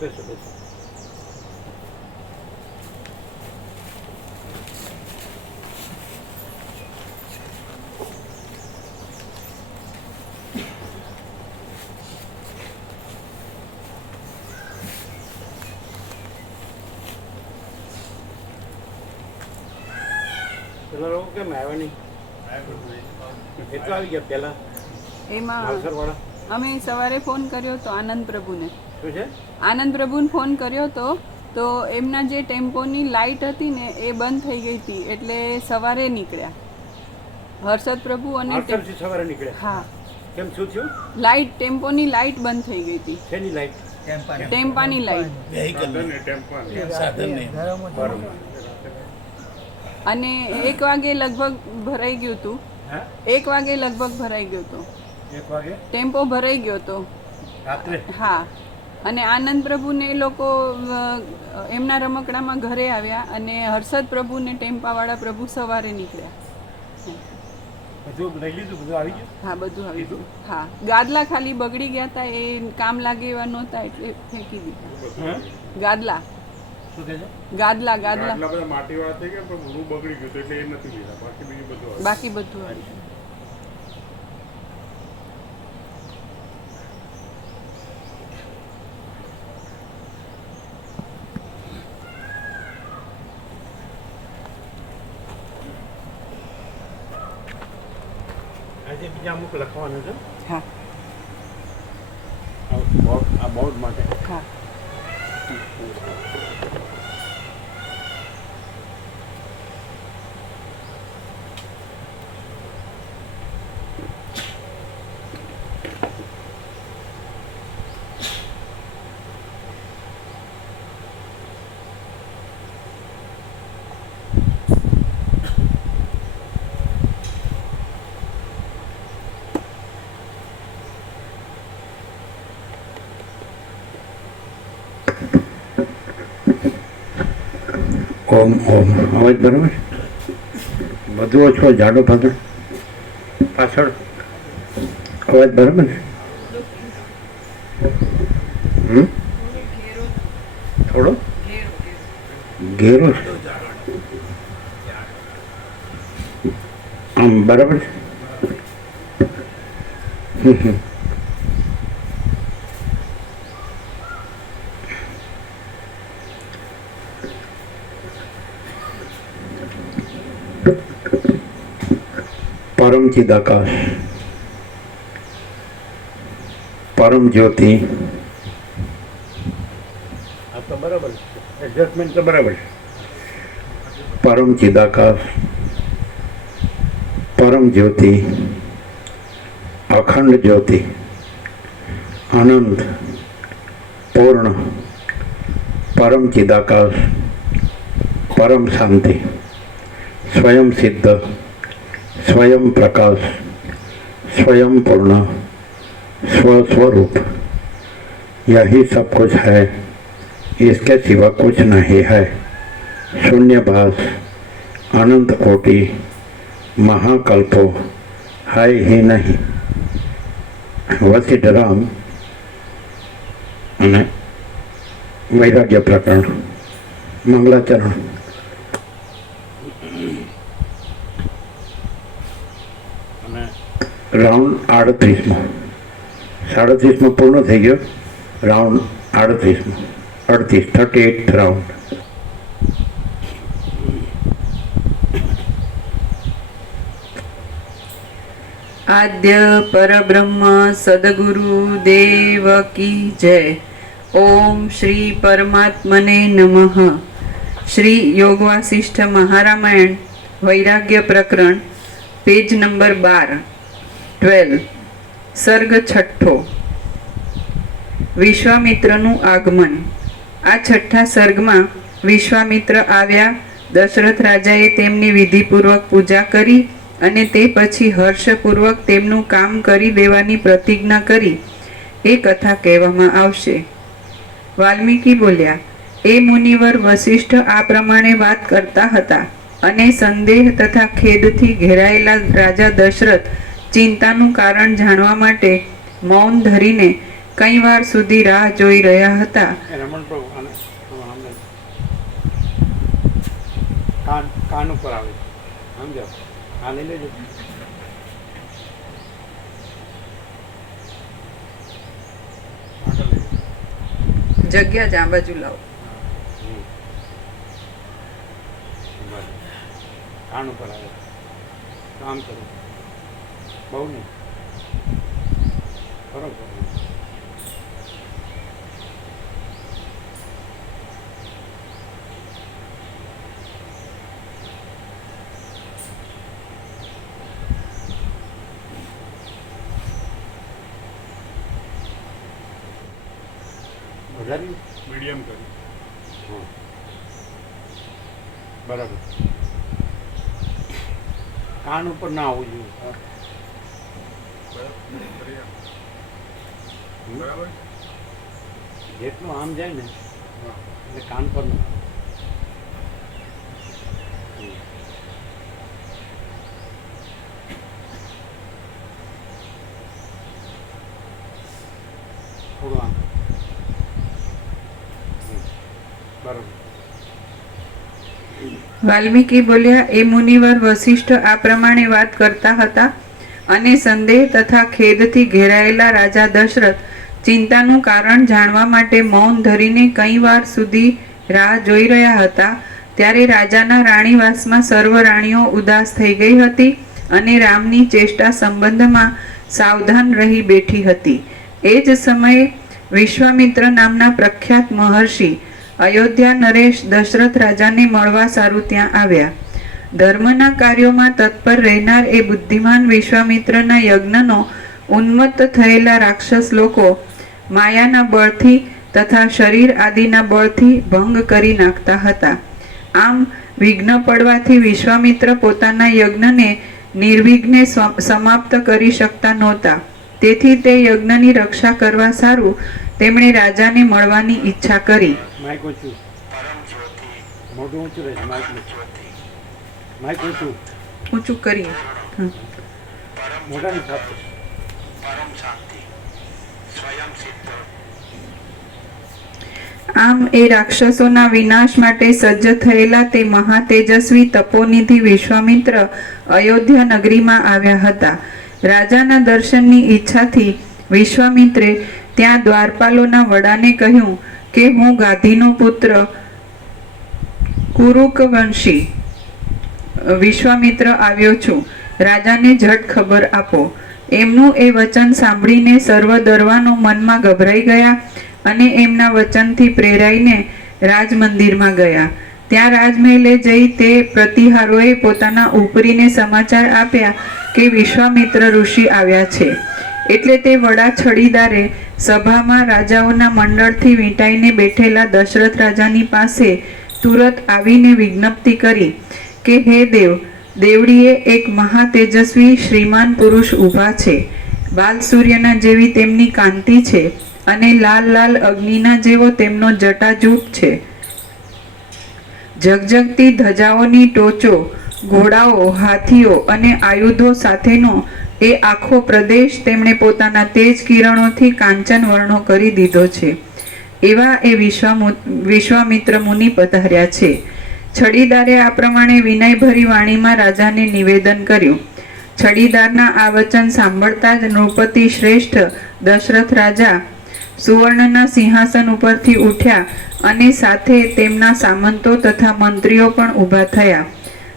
બેસો બેસો. પેલા લોકો કેમ આવ્યા નહીં? કેટલા આવી ગયા પહેલા એમાં માલસરવાળા? અમે સવારે ફોન કર્યો તો આનંદ પ્રભુને. શું છે? આનંદ પ્રભુને ફોન કર્યો તો એમના જે ટેમ્પોની લાઇટ હતી ને એ બંધ થઈ ગઈ હતી, એટલે સવારે નીકળ્યા. હર્ષદ પ્રભુ અને માલસરથી સવારે નીકળ્યા? હા. કેમ શું થયું? લાઇટ, ટેમ્પોની લાઇટ બંધ થઈ ગઈ હતી. શેની લાઈટ? ટેમ્પાની લાઇટ. બરોબર. અને 1 વાગે લગભગ ભરાઈ ગયું હતું. 1 વાગે લગભગ ભરાઈ ગયું હતું. 1 વાગે ટેમ્પો ભરાઈ ગયો હતો રાત્રે? હા. અને આનંદ પ્રભુને એ લોકો એમના રમકડામાં ઘરે આવ્યા અને હર્ષદ પ્રભુને ટેમ્પાવાળા પ્રભુ સવારે નીકળ્યા. બધું લઈ લીધું? બધું આવી ગયું? હા, બધું આવી ગયું. હા, ગાદલા ખાલી બગડી ગયા હતા, એ કામ લાગે એવા નહોતા એટલે ફેંકી દીધા. ગાદલા શું કહે છે? ગાદલા બધા માટીવાળા થઈ ગયા, પણ રૂ બગડી ગયું એટલે એ નથી લીધા. બાકી બીજું બધું બાકી બધું આવી ગયું. આજે બીજા અમુક લખવાનું છે હા આ બોર્ડ માટે. હા. ઓમ ઓમ અવાજ બરાબર? બધું ઓછો જાડો પાતળ પાછળ અવાજ બરાબર ને? થોડો ઘેરો છે આમ બરાબર છે? परम चिदाकाश परम ज्योति तो बराबर एडजस्टमेंट तो बराबर परम चिदाकाश परम ज्योति अखंड ज्योति आनंद पूर्ण परम चिदाकाश परम शांति स्वयं सिद्ध स्वयं प्रकाश स्वयं पूर्ण स्वस्वरूप यही सब कुछ है, इसके सिवा कुछ नहीं है। शून्यभास अनंत कोटि महाकल्पो है ही नहीं। वशिष्ठराम અને વૈરાગ્ય પ્રકરણ મંગલાચરણ રાઉન્ડ 38માં 37માં પૂર્ણ થઈ ગયો. Round 38માં 38 round. આદ્ય પરબ્રહ્મ સદગુરુ દેવ કી જય. ઓમ શ્રી પરમાત્મને નમઃ. શ્રી યોગ વાસિષ્ઠ મહારામાયણ વૈરાગ્ય પ્રકરણ પેજ નંબર 12 સર્ગ 6. વિશ્વામિત્રનું આગમન. આ 6થા સર્ગમાં વિશ્વામિત્ર આવ્યા. દશરથ રાજાએ તેમની વિધિપૂર્વક પૂજા કરી અને તે પછી હર્ષપૂર્વક તેમનું કામ કરી દેવાની પ્રતિજ્ઞા કરી એ કથા કહેવામાં આવશે. વાલ્મીકી બોલ્યા, એ મુનિવર વશિષ્ઠ આ પ્રમાણે વાત કરતા હતા અને સંદેહ તથા ખેદથી ઘેરાયેલા રાજા દશરથ ચિંતાનું કારણ જાણવા માટે મૌન ધરીને કંઈ વાર સુધી રાહ જોઈ રહ્યા હતા. એ રમણ પ્રભુ આને આમને કાન ઉપર આવે સમજો આ લઈ લેજો. આગળ લઈ લેજો. જગ્યા જ આ બાજુ લાવો. બરાબર. કાન ઉપર આવે કામ કરો બહુ નહીં કરો કરો. વધારી મીડિયમ કરી. હા બરાબર. કાન ઉપર ના આવવું જોઈએ. હા. બરાબર. જેટલું આમ જાય ને હા. એટલે કાન પર ના આવે. થોડું આમ બરાબર. વાલ્મીકી બોલ્યા, એ મુનિવર વશિષ્ઠ આ પ્રમાણે વાત કરતા હતા અને સંદેહ તથા ખેદથી ઘેરાયેલા રાજા દશરથ ચિંતાનું કારણ જાણવા માટે મૌન ધરીને કંઈ વાર સુધી રાહ જોઈ રહ્યા હતા. ત્યારે રાજાના રાણીવાસમાં સર્વ રાણીઓ ઉદાસ થઈ ગઈ હતી અને રામની ચેષ્ટા સંબંધમાં સાવધાન રહી બેઠી હતી. એ જ સમયે વિશ્વામિત્ર નામના પ્રખ્યાત મહર્ષિ અયોધ્યા નરેશ દશરથ રાજાને મળવા સારું ત્યાં આવ્યા. ધર્મના કાર્યોમાં તત્પર રહેનાર એ બુદ્ધિમાન વિશ્વામિત્રના યજ્ઞનો ઉન્મત્ત થયેલા રાક્ષસ લોકો માયાના બળથી તથા શરીર આદિના બળથી ભંગ કરી નાખતા હતા. આમ વિઘ્ન પડવાથી વિશ્વામિત્ર પોતાના યજ્ઞને નિર્વિઘ્ને સમાપ્ત કરી શકતા નહોતા. તેથી તે યજ્ઞની રક્ષા કરવા સારું તેમણે રાજાને મળવાની ઈચ્છા કરી. માઇક ઊંચું મોઢું ઊંચું રહે છે. માઇક ઊંચું ઊંચું કરીએ. મોઢાની સાથે આમ એ રાક્ષસોના વિનાશ માટે સજ્જ થયેલા તે મહાતેજસ્વી તપોનિધિ વિશ્વામિત્ર અયોધ્યા નગરીમાં આવ્યા હતા. રાજાના દર્શનની ઈચ્છાથી વિશ્વામિત્રે ત્યાં દ્વારપાલોના વડાને કહ્યું કે હું ગાધીનો પુત્ર કુરુક વંશી વિશ્વામિત્ર આવ્યો છું. રાજાને ઝટ ખબર આપો. એમનું એ વચન સાંભળીને સર્વ દરવાનો મનમાં ગભરાઈ ગયા અને એમના વચનથી પ્રેરાઈને રાજમંદિરમાં ગયા. ત્યાં રાજમહેલે જઈ તે પ્રતિહારોએ પોતાના ઉપરીને સમાચાર આપ્યા કે વિશ્વામિત્ર ઋષિ આવ્યા છે. એટલે તે વડા છડીદારે સભામાં રાજાઓના મંડળથી વીંટાઈને બેઠેલા દશરથ રાજાની પાસે તુરત આવીને વિજ્ઞપ્તિ કરી કે હે દેવ, દેવડીએ એક મહાતેજસ્વી શ્રીમાન પુરુષ ઊભા છે. બાલ સૂર્યના જેવી તેમની કાંતિ છે અને લાલ લાલ અગ્નિના જેવો તેમનો જટાજૂટ છે. ઝગઝગતી ધજાઓની ટોચો, ઘોડાઓ, હાથીઓ અને આયુધો સાથેનો એ આખો પ્રદેશ તેમણે પોતાના તેજ કિરણોથી કાંચન વર્ણો કરી દીધો છે. એવા એ વિશ્વામિત્ર મુનિ પધાર્યા છે. છડીદારે આ પ્રમાણે વિનયભરી વાણીમાં રાજાને નિવેદન કર્યું. છડીદારના આ વચન સાંભળતા જ નૃપતિ શ્રેષ્ઠ દશરથ રાજા સુવર્ણના સિંહાસન ઉપરથી ઉઠ્યા અને સાથે તેમના સામંતો તથા મંત્રીઓ પણ ઊભા થયા.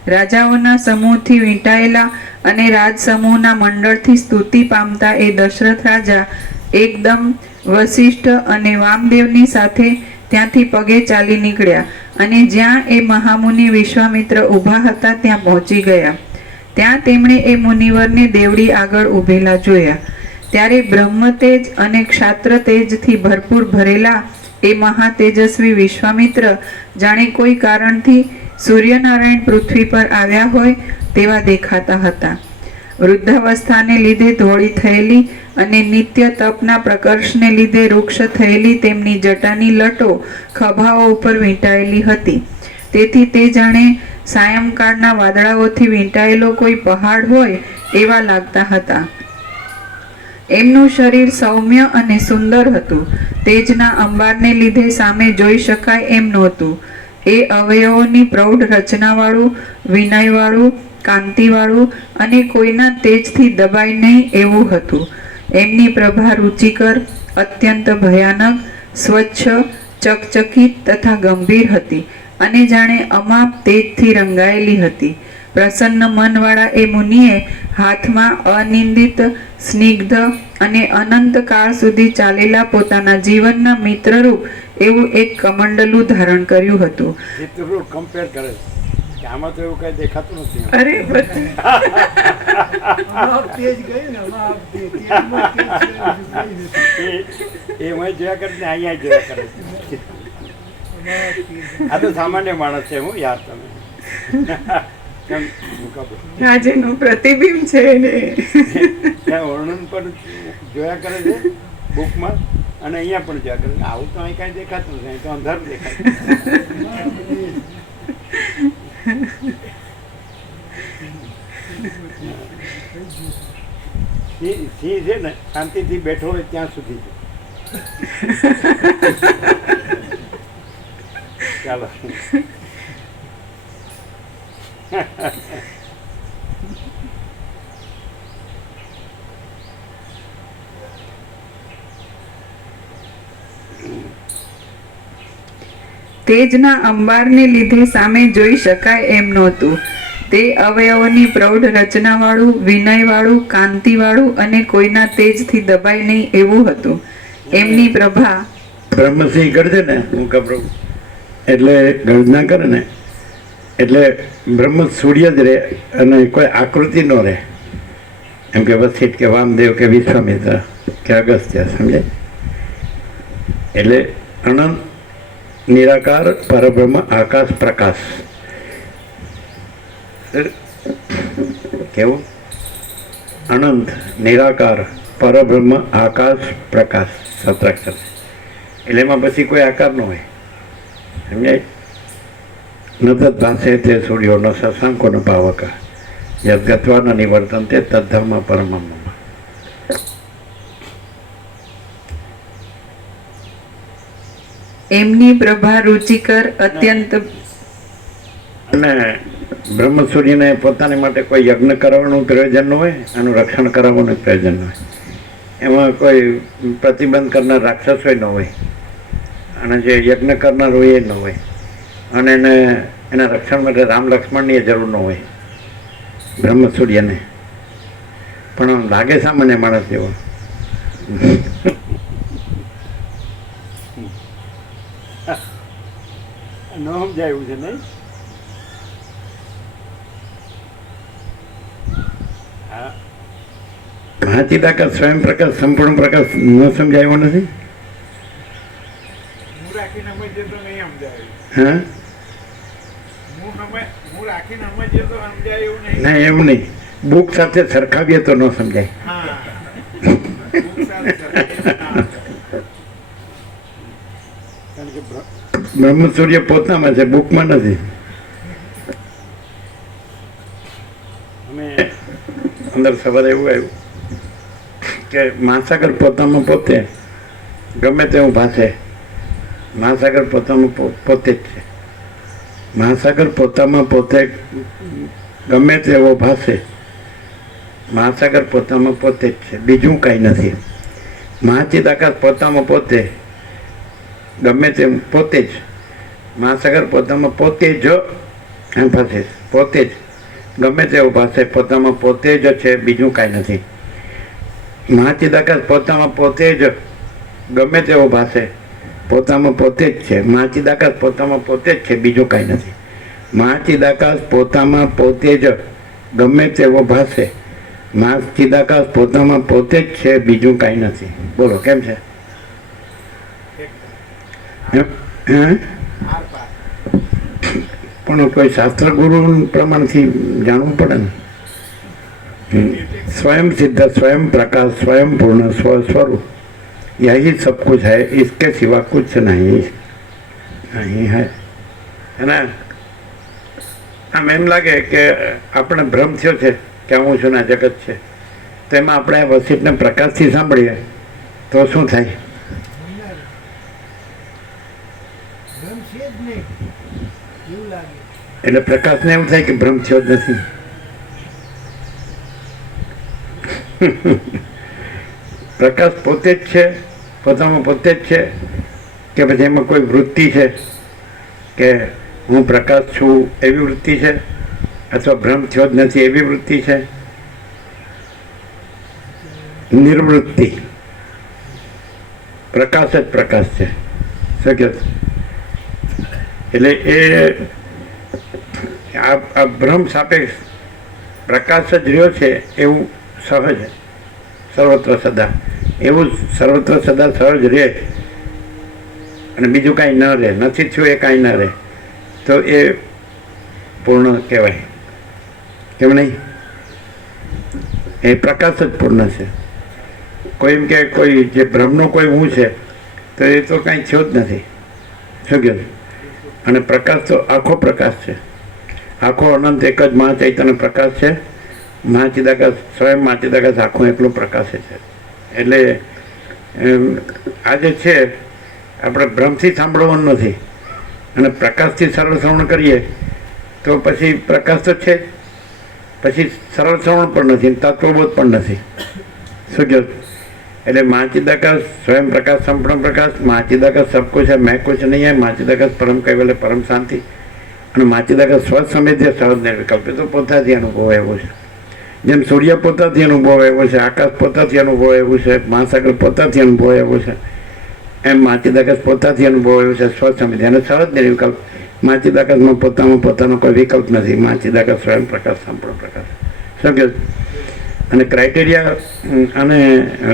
રાજાઓના સમૂહથી વીંટાયેલા અને રાજસમૂહના મંડળથી સ્તુતિ પામતા એ દશરથ રાજા એકદમ વશિષ્ઠ અને વામદેવની સાથે ત્યાંથી પગે ચાલી નીકળ્યા અને જ્યાં એ મહામુનિ વિશ્વામિત્ર ઊભા હતા ત્યાં પહોંચી ગયા. ત્યાં તેમણે એ મુનિવરને દેવડી આગળ ઊભેલા જોયા. ત્યારે બ્રહ્મતેજ અને ક્ષાત્ર તેજથી ભરપૂર ભરેલા એ મહાતેજસ્વી વિશ્વામિત્ર જાણે કોઈ કારણથી સૂર્યનારાયણ પૃથ્વી પર આવ્યા હોય તેવા દેખાતા હતા. વૃદ્ધાવસ્થાને લીધે ધોળી થયેલી અને નિત્ય તપના પ્રકર્ષને લીધે વૃક્ષ થયેલી તેમની જટાની લટો ખભાઓ ઉપર વીંટાયેલી હતી. તેથી તે જાણે સાયંકાળના વાદળાઓથી વીંટાયેલો કોઈ પહાડ હોય એવા લાગતા હતા. એમનું શરીર સૌમ્ય અને સુંદર હતું. તેજના અંબારને લીધે સામે જોઈ શકાય એમ નહોતું. એ અવયવોની પ્રૌઢ રચનાવાળું, વિનયવાળું, કાંતિવાળું અને કોઈના તેજથી દબાય નહીં એવું હતું. એમની પ્રભા રુચિકર, અત્યંત ભયાનક, સ્વચ્છ, ચકચકિત તથા ગંભીર હતી અને જાણે અમાપ તેજથી રંગાયેલી હતી. પ્રસન્ન મનવાળા એ મુનિએ હાથમાં અનિંદિત, સ્નિગ્ધ અને અનંત કાળ સુધી ચાલેલા પોતાના જીવનના મિત્રરૂપ એવું એક કમંડલું ધારણ કર્યું હતું. ચિત્રરૂપ કમ્પેર કરે છે કે આમાં તો એવું કઈ દેખાતું નથી. અરે એ હું જોયા કરે ને અહીંયા જોયા કરે છે. આ તો સામાન્ય માણસ છે. હું યાર તમે કેમ મુકાબલો રાજેનું પ્રતિબિંબ છે ને. ત્યાં વર્ણન પર જોયા કરે છે બુકમાં અને અહીંયા પણ જોયા કરે. આવું તો અહીં કાંઈ દેખાતું નથી. અહીં તો અંધારું દેખાય. સિંહ છે ને શાંતિથી બેઠો હોય ત્યાં સુધી છે. ચાલો તેજના અંબારને લીધે સામે જોઈ શકાય એમ નહોતું. તે અવયવોની પ્રૌઢ રચનાવાળું, વિનયવાળું, કાંતિવાળું અને કોઈના તેજથી દબાય નહીં એવું હતું. એમની પ્રભા બ્રહ્મસિંહ કરશે ને હું કપડું એટલે ગર્જના કરે ને એટલે બ્રહ્મ સૂર્ય જ રહે અને કોઈ આકૃતિ ન રહે. એમ કે વસિષ્ઠ કે વામદેવ કે વિશ્વામિત્ર કે અગસ્ત્ય, સમજે? એટલે અનંત નિરાકાર પરબ્રહ્મ આકાશ પ્રકાશ. કેવું? અનંત નિરાકાર પરબ્રહ્મ આકાશ પ્રકાશ, સત્રાક્ષર. એટલે એમાં પછી કોઈ આકાર ન હોય, સમજાય? ન તદ્ભાસે તે સૂર્યો ન શશાંકો ન પાવક યદ્ગત્વા ન નિવર્તન તે તદ્ધર્મ પરમમ. એમની પ્રભા રુચિકર, અત્યંત અને બ્રહ્મ સૂર્યને પોતાની માટે કોઈ યજ્ઞ કરાવવાનું પ્રયોજન ન હોય, આનું રક્ષણ કરાવવાનું પ્રયોજન ન હોય. એમાં કોઈ પ્રતિબંધ કરનાર રાક્ષસો ન હોય અને જે યજ્ઞ કરનાર હોય એ ન હોય અને એના રક્ષણ માટે રામ લક્ષ્મણની જરૂર ન હોય બ્રહ્મ સૂર્યને. પણ આમ લાગે સામાન્ય માણસ જેવો. ન સમજાય એવું છે નહીં? હા, મહાચિદાકાશ સ્વયં પ્રકાશ સંપૂર્ણ પ્રકાશ ન સમજાયો નથી. હું રાખીને સમજીએ તો નહીં સમજાય. હા, હું રાખીને સમજીએ તો સમજાય એવું નહીં. ના એવું નહીં, બુક સાથે સરખાવીએ તો ન સમજાય. હા, બુક સાથે હા. કારણ કે બ્રહ્મ સૂર્ય પોતામાં છે, બુકમાં નથી. અમે અંદર સવારે એવું આવ્યું કે મહાસાગર પોતામાં પોતે ગમે તેવું ભાષે. મહાસાગર પોતામાં પોતે જ છે. મહાસાગર પોતામાં પોતે ગમે તેવો ભાષે. મહાસાગર પોતામાં પોતે જ છે, બીજું કાંઈ નથી. મહાચિદાકાશ પોતામાં પોતે ગમે તેમ પોતે જ. મહાસાગર પોતામાં પોતે જ ભાષે, પોતે જ ગમે તેવું ભાષે, પોતામાં પોતે જ છે, બીજું કાંઈ નથી. મહાચિદાકાશ પોતામાં પોતે જ ગમે તેવો ભાષે, પોતામાં પોતે જ છે. મહાચિદાકાશ પોતામાં પોતે જ છે, બીજું કાંઈ નથી. મહાચિદાકાશ પોતામાં પોતે જ ગમે તેવો ભાષે, મહાચિદાકાશ પોતામાં પોતે જ છે, બીજું કાંઈ નથી. બોલો કેમ છે? પણ કોઈ શાસ્ત્ર ગુરુ પ્રમાણથી જાણવું પડે ને. स्वयं सिद्ध, स्वयं प्रकाश, स्वयं पूर्ण, स्वस्वरूप, यही सब कुछ है, इसके सिवा कुछ नहीं है ना. આમ એમ લાગે કે આપણે ભ્રમ થયો છે કે હું છું ને જગત છે. તો એમાં આપણે વસીતને પ્રકાશથી સાંભળીએ તો શું થાય? ભ્રમ છે જ નહીં એવું લાગે. એટલે પ્રકાશને એવું થાય કે ભ્રમ થયો જ નથી. પ્રકાશ પોતે જ છે, પોતામાં પોતે જ છે, કે પછી એમાં કોઈ વૃત્તિ છે કે હું પ્રકાશ છું એવી વૃત્તિ છે, અથવા ભ્રમ થયો જ નથી એવી વૃત્તિ છે? નિર્વૃત્તિ. પ્રકાશ જ પ્રકાશ છે. શું કહે? એટલે એ આ ભ્રમ સાપેક્ષ પ્રકાશ જ રહ્યો છે એવું સહજ સર્વત્ર સદા, એવું સર્વત્ર સદા સહજ રહે અને બીજું કાંઈ ન રહે, નથી થયું એ કાંઈ ન રહે, તો એ પૂર્ણ કહેવાય. કેમ નહીં? એ પ્રકાશ જ પૂર્ણ છે. કોઈ એમ કે કોઈ જે ભ્રમનો કોઈ હું છે તો એ તો કાંઈ થયો જ નથી. શું કહે? અને પ્રકાશ તો આખો પ્રકાશ છે, આખો અનંત એક જ મહાચૈતન્ય પ્રકાશ છે. મહાચિદાકાશ સ્વયં મહાચિદાકાશ આખો એકલો પ્રકાશ છે. એટલે આ જે છે આપણે ભ્રમથી સાંભળવાનું નથી, અને પ્રકાશથી સરળ શ્રવણ કરીએ તો પછી પ્રકાશ તો છે જ, પછી સરળ શ્રવણ પણ નથી, તત્વબોધ પણ નથી. શું કહ્યું? એટલે મહાચિદાકાશ સ્વયં પ્રકાશ સંપૂર્ણ પ્રકાશ, મહાચિદાકાશ સબ કુછ है मैं कुछ नहीं है, મહાચિદાકાશ પરમ કહેવાય પરમ શાંતિ, અને મહાચિદાકાશ સ્વસંવેદ્ય સહજ નિર્વિકલ્પ. તો પોતાથી અનુભવ એવું છે. જેમ સૂર્ય પોતાથી અનુભવ એવું છે, આકાશ પોતાથી અનુભવ એવું છે, મહાસાગર પોતાથી અનુભવ એવું છે, એમ મહાચિદાકાશ પોતાથી અનુભવ એવું છે સ્વસંવેદ્ય અને સહજ નિર્વિકલ્પ. મહાચિદાકાશમાં પોતાનો કોઈ વિકલ્પ નથી. મહાચિદાકાશ સ્વયં પ્રકાશ સંપૂર્ણ પ્રકાશ. શું કહે? અને ક્રાઇટેરિયા અને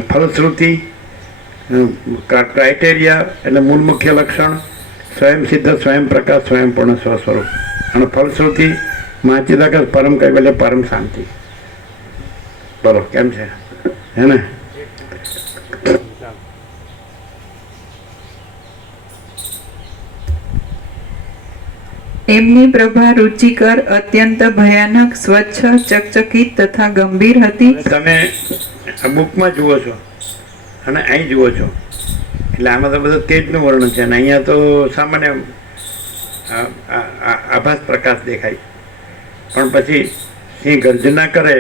ફલશ્રુતિ. ક્રાઇટેરિયા એટલે મૂળ મુખ્ય લક્ષણ સ્વયં સિદ્ધ, સ્વયં પ્રકાશ, સ્વયં પૂર્ણ સ્વસ્વરૂપ. અને ફલશ્રુતિ મહાચિદાકાશ પરમ કૈવલ્ય પરમ શાંતિ. બોલો કેમ છે? હે ને? એમની પ્રભા રુચિકર, અત્યંત ભયાનક, સ્વચ્છ, ચકચકિત તથા ગંભીર હતી. તમે આ બુકમાં જુઓ છો અને અહીં જુઓ છો, એટલે આમાં તો બધું તેજનું વર્ણન છે, અને અહીંયા તો સામાન્ય આભાસ પ્રકાશ દેખાય. પણ પછી સિંહ ગર્જના કરે,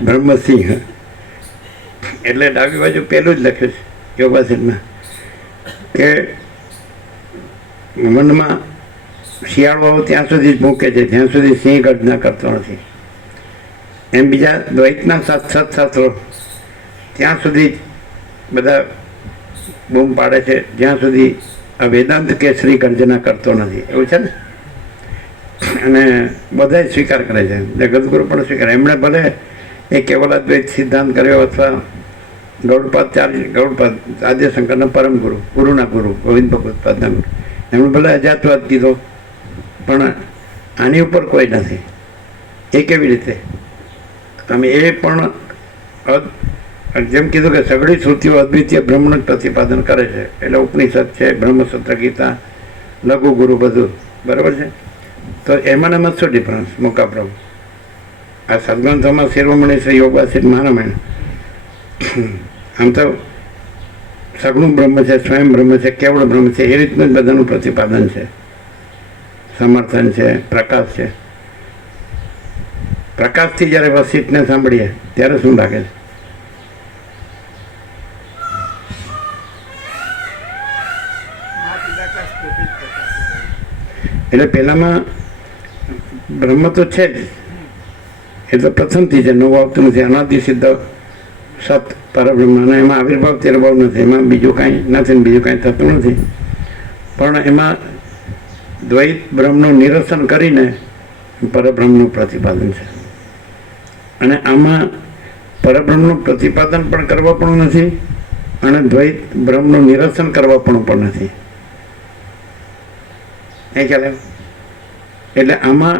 બ્રહ્મસિંહ, એટલે ડાબી બાજુ પેલું જ લખ્યું છે યોગાસનમાં કે મનમાં શિયાળો ત્યાં સુધી જ મૂકે છે જ્યાં સુધી સિંહ ગર્જના કરતો નથી. એમ બીજા દ્વૈતના સત્શાસ્ત્રો ત્યાં સુધી જ બધા બૂમ પાડે છે જ્યાં સુધી આ વેદાંત કેસરી ગર્જના કરતો નથી. એવું છે ને? અને બધા સ્વીકાર કરે છે, જગદગુરુ પણ સ્વીકાર. એમણે ભલે એ કેવલાદ્વૈત સિદ્ધાંત કર્યો અથવા ગૌડપાદ આદ્યશંકરના પરમ ગુરુ, ગુરુના ગુરુ, ગોવિંદ ભગવત્પાદના ગુરુ, એમણે ભલે અજાતવાદ કીધો, પણ આની ઉપર કોઈ નથી. એ કેવી રીતે? તમે એ પણ જેમ કીધું કે સઘળી શ્રુતિઓ અદ્વિતીય બ્રહ્મનું જ પ્રતિપાદન કરે છે. એટલે ઉપનિષદ છે, બ્રહ્મસૂત્ર, ગીતા, લઘુ ગુરુ, બધું બરાબર છે. તો એમાં શું ડિફરન્સ? મોકા બ્રહ્મ આ સદગ્રંથોમાં શિરોમણી શ્રી યોગાસિત મહારામાયણ આમ તો સગુણ બ્રહ્મ છે, સ્વયં બ્રહ્મ છે, કેવળ બ્રહ્મ છે, એ રીતનું જ બધાનું પ્રતિપાદન છે, સમર્થન છે, પ્રકાશ છે. પ્રકાશથી જ્યારે વસિતને સાંભળીએ ત્યારે શું લાગે છે? એટલે પહેલામાં બ્રહ્મ તો છે જ, એ તો પ્રથમથી છે, નવું આવતું નથી. અનાદિ સિદ્ધ સત પરબ્રહ્મ, અને એમાં આવિર્ભાવ તિર્ભાવ નથી, એમાં બીજું કાંઈ નથી, બીજું કાંઈ થતું નથી. પણ એમાં દ્વૈત બ્રહ્મનું નિરસન કરીને પરબ્રહ્મનું પ્રતિપાદન છે. અને આમાં પરબ્રહ્મનું પ્રતિપાદન પણ કરવા પણ નથી અને દ્વૈત બ્રહ્મનું નિરસન કરવા પણ નથી. એ ખ્યાલ? એટલે આમાં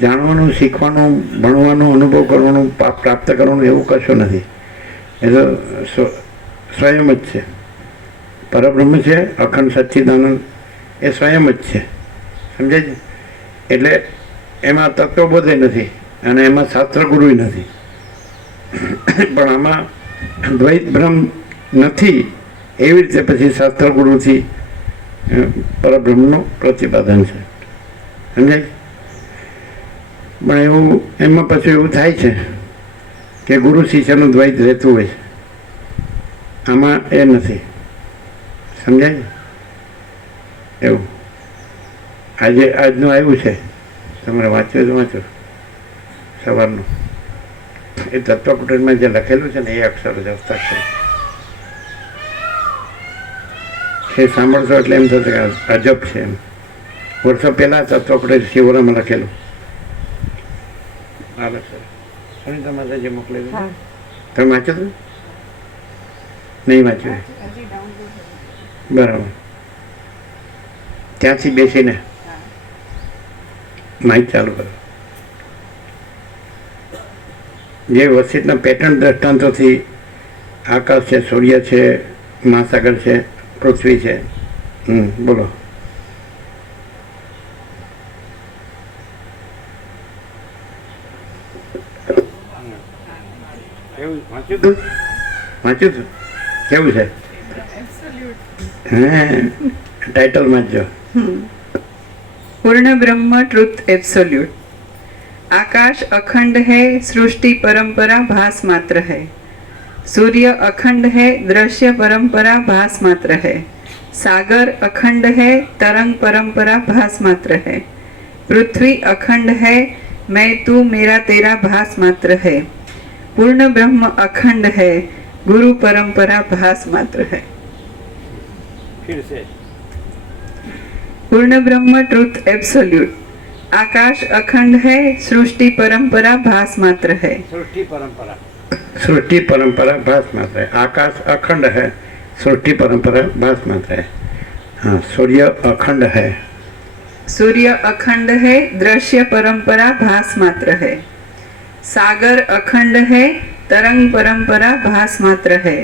જાણવાનું, શીખવાનું, ભણવાનું, અનુભવ કરવાનું, પ્રાપ્ત કરવાનું એવું કશું નથી. એ તો સ્વયં જ છે. પરબ્રહ્મ છે, અખંડ સચ્ચિદાનંદ, એ સ્વયં જ છે. સમજાય છે? એટલે એમાં તત્વબોધે નથી, અને એમાં શાસ્ત્ર ગુરુ નથી. પણ આમાં દ્વૈત બ્રહ્મ નથી, એવી રીતે પછી શાસ્ત્ર ગુરુથી પરબ્રહ્મનું પ્રતિપાદન છે. સમજાય? પણ એવું એમાં પછી એવું થાય છે કે ગુરુ શિષ્યનું દ્વૈત રહેતું હોય છે, આમાં એ નથી. સમજાય ને? એવું આજનું આવ્યું છે, તમારે વાંચ્યું તો વાંચો સવારનું. એ તત્વકુટરમાં જે લખેલું છે ને એ અક્ષરો જ હસ્તાક્ષર એ સાંભળશો એટલે એમ થશે કે અજબ છે. એમ વર્ષો પહેલાં તત્વકુટ શિવરામાં લખેલું. હાલો સર, સુનિતા માતા જે મોકલેલું તમે વાંચ્યું હતું? નહીં વાંચ્યું? બરાબર. ત્યાંથી બેસીને માહિતી ચાલુ કરો. જે વસિતના પેટર્ન દ્રષ્ટાંતોથી આકાશ છે, સૂર્ય છે, મહાસાગર છે, પૃથ્વી છે. બોલો. એવું વાંચ્યું હતું? વાંચ્યું હતું? કેવું છે? હે, ટાઇટલ વાંચજો. पूर्ण ब्रह्म ट्रुथ एब्सोल्यूट। आकाश अखंड है, सृष्टि परंपरा भास मात्र है। सूर्य अखंड है, दृश्य परंपरा भास मात्र है। सागर अखंड है, तरंग परंपरा भास मात्र है। पृथ्वी अखंड है, मैं तू मेरा तेरा भास मात्र है। पूर्ण ब्रह्म अखंड है, गुरु परंपरा भास मात्र है। फिर से पूर्ण ब्रह्म ट्रुथ एब्सोल्यूट। आकाश अखंड है, सृष्टि परंपरा भास मात्र है। सृष्टि परंपरा सृष्टि परंपरा भास मात्र है। आकाश अखंड है, सृष्टि परंपरा भास मात्र है। हाँ, सूर्य अखंड है। सूर्य अखंड है, दृश्य परंपरा भास मात्र है। सागर अखंड है, तरंग परंपरा भास मात्र है।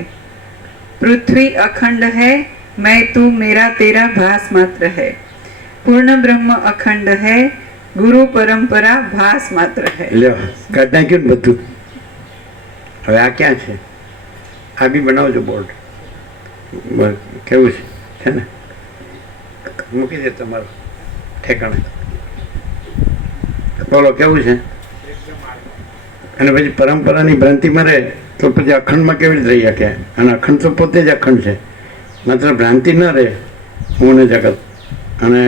पृथ्वी अखंड है, मैं तू मेरा तेरा भास मात्र है। पूर्ण ब्रह्म अखंड है, गुरु परंपरा भास मात्र है। લ્યો, કાઢ નાખ્યું ને બધું. હવે આ ક્યાં છે? આ બી બનાવજો બોર્ડ. કેવું છે ને? મૂકી દે તમારું ઠેકાણે. બોલો કેવું છે? અને પછી પરંપરાની ભ્રાંતિમાં રહે તો પછી અખંડમાં કેવી રીતે રહી શકે? અને અખંડ તો પોતે જ અખંડ છે. માત્ર ભ્રાંતિ ન રહે હું ને જગત અને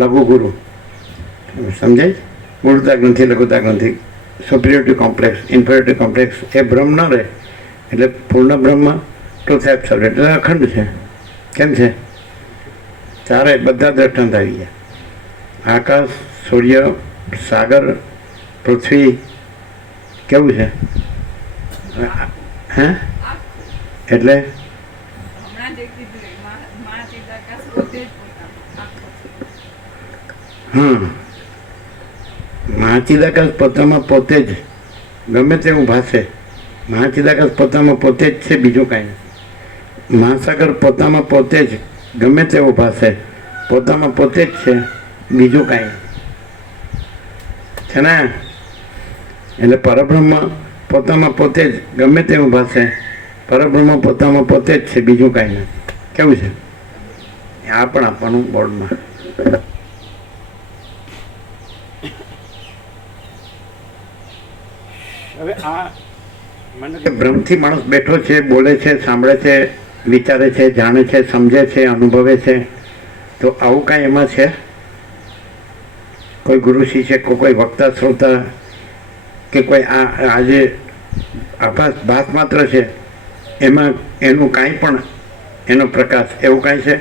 લઘુ ગુરુ. સમજાય? મૂળતા ગ્રંથિ, લઘુતા ગ્રંથિ, સુપિરિયોરિટી કોમ્પ્લેક્સ, ઇન્ફિરિયોરિટી કોમ્પ્લેક્સ એ બ્રહ્મ ન રહે એટલે પૂર્ણ બ્રહ્મ ટ્રુથ એબ્સોલ્યુટ એટલે અખંડ છે. કેમ છે? ચારે બધા દ્રષ્ટાંત આવી ગયા. આકાશ, સૂર્ય, સાગર, પૃથ્વી. કેવું છે? હે એટલે મહાચિદાકાશ પોતામાં પોતે જ ગમે તેવું ભાષે. મહાચિદાકાશ પોતામાં પોતે જ છે, બીજું કાંઈ નથી. મહાસાગર પોતામાં પોતે જ ગમે તેવું ભાષે, પોતામાં પોતે જ છે, બીજું કાંઈ નથી. છે ને? એટલે પરબ્રહ્મ પોતામાં પોતે જ ગમે તેવું ભાષે, પરબ્રહ્મ પોતામાં પોતે જ છે, બીજું કાંઈ નથી. કેવું છે? આ પણ આપવાનું બોર્ડમાં. હવે આ મને કે ભ્રમથી માણસ બેઠો છે, બોલે છે, સાંભળે છે, વિચારે છે, જાણે છે, સમજે છે, અનુભવે છે. તો આવું કાંઈ એમાં છે? કોઈ ગુરુ શિષ્ય, કોઈ વક્તા શ્રોતા કે કોઈ આજે આભાસ ભાસ માત્ર છે એમાં એનું કાંઈ પણ એનો પ્રકાશ એવું કાંઈ છે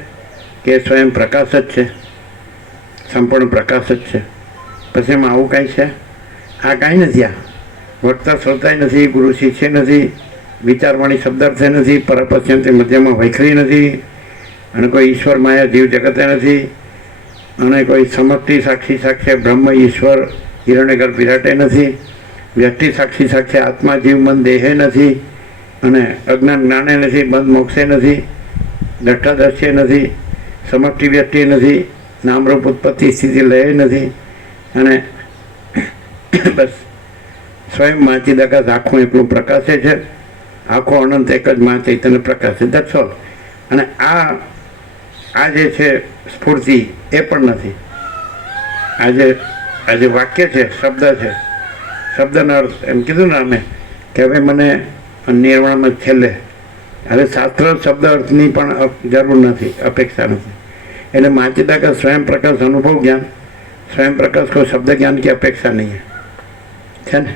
કે સ્વયં પ્રકાશ જ છે, સંપૂર્ણ પ્રકાશ જ છે? પછી એમાં આવું કાંઈ છે? આ કાંઈ નથી. આ વક્તા શ્રોતાય નથી, ગુરુ શિષ્ય નથી, વિચારવાણી શબ્દાર્થ નથી, પરપશ્યંતિ મધ્યમાં વૈખરી નથી, અને કોઈ ઈશ્વર માયા જીવ જગતે નથી, અને કોઈ સમષ્ટિ સાક્ષી સાક્ષી બ્રહ્મ ઈશ્વર હિરણ્યગર્ભ વિરાટે નથી, વ્યક્તિ સાક્ષી સાક્ષી આત્મા જીવ મન દેહે નથી, અને અજ્ઞાન જ્ઞાને નથી, બંધ મોક્ષે નથી, દ્રષ્ટાદર્શીએ નથી, સમષ્ટિ વ્યક્તિ નથી, નામરૂપ ઉત્પત્તિ સ્થિતિ લય નથી, અને બસ સ્વયં મા ચિદાકાશ આખું એકલું પ્રકાશે છે, આખો અનંત એક જ મા ચૈતન્ય પ્રકાશ છે. That's all. અને આ જે છે સ્ફૂર્તિ એ પણ નથી. આ જે વાક્ય છે, શબ્દ છે, શબ્દનો અર્થ એમ કીધું ને અમે કે હવે મને નિર્વાણમાં છેલ્લે હવે શાસ્ત્ર શબ્દ અર્થની પણ જરૂર નથી, અપેક્ષા નથી. એટલે મા ચિદાકાશ સ્વયં પ્રકાશ અનુભવ જ્ઞાન, स्वयं प्रकाश को शब्द ज्ञान की अपेक्षा नहीं है ने?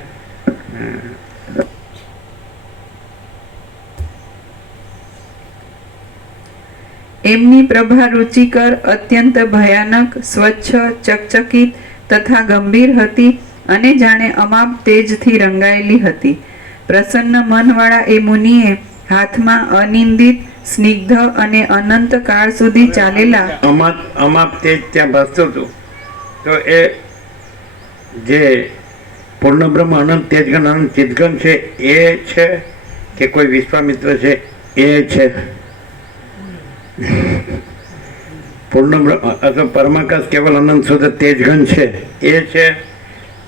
એમની પ્રભા રુચિકર, અત્યંત ભયાનક, સ્વચ્છ, ચકચકિત તથા ગંભીર હતી અને જાણે અમાપ તેજથી રંગાયેલી હતી. પ્રસન્ન મનવાળા એ મુનિએ હાથમાં અનિંદિત, સ્નિગ્ધ અને અનંત કાળ સુધી ચાલેલા અમાપ તેજ ત્યાં ભાસતું હતું. તો એ જે પૂર્ણ બ્રહ્મ અનંત તેજગન અનંત ચિદગન છે એ છે કે કોઈ વિશ્વામિત્ર છે એ છે? પૂર્ણ બ્રહ્મ અથવા પરમાકાશ કેવલ અનંત શુદ્ધ તેજગન છે એ છે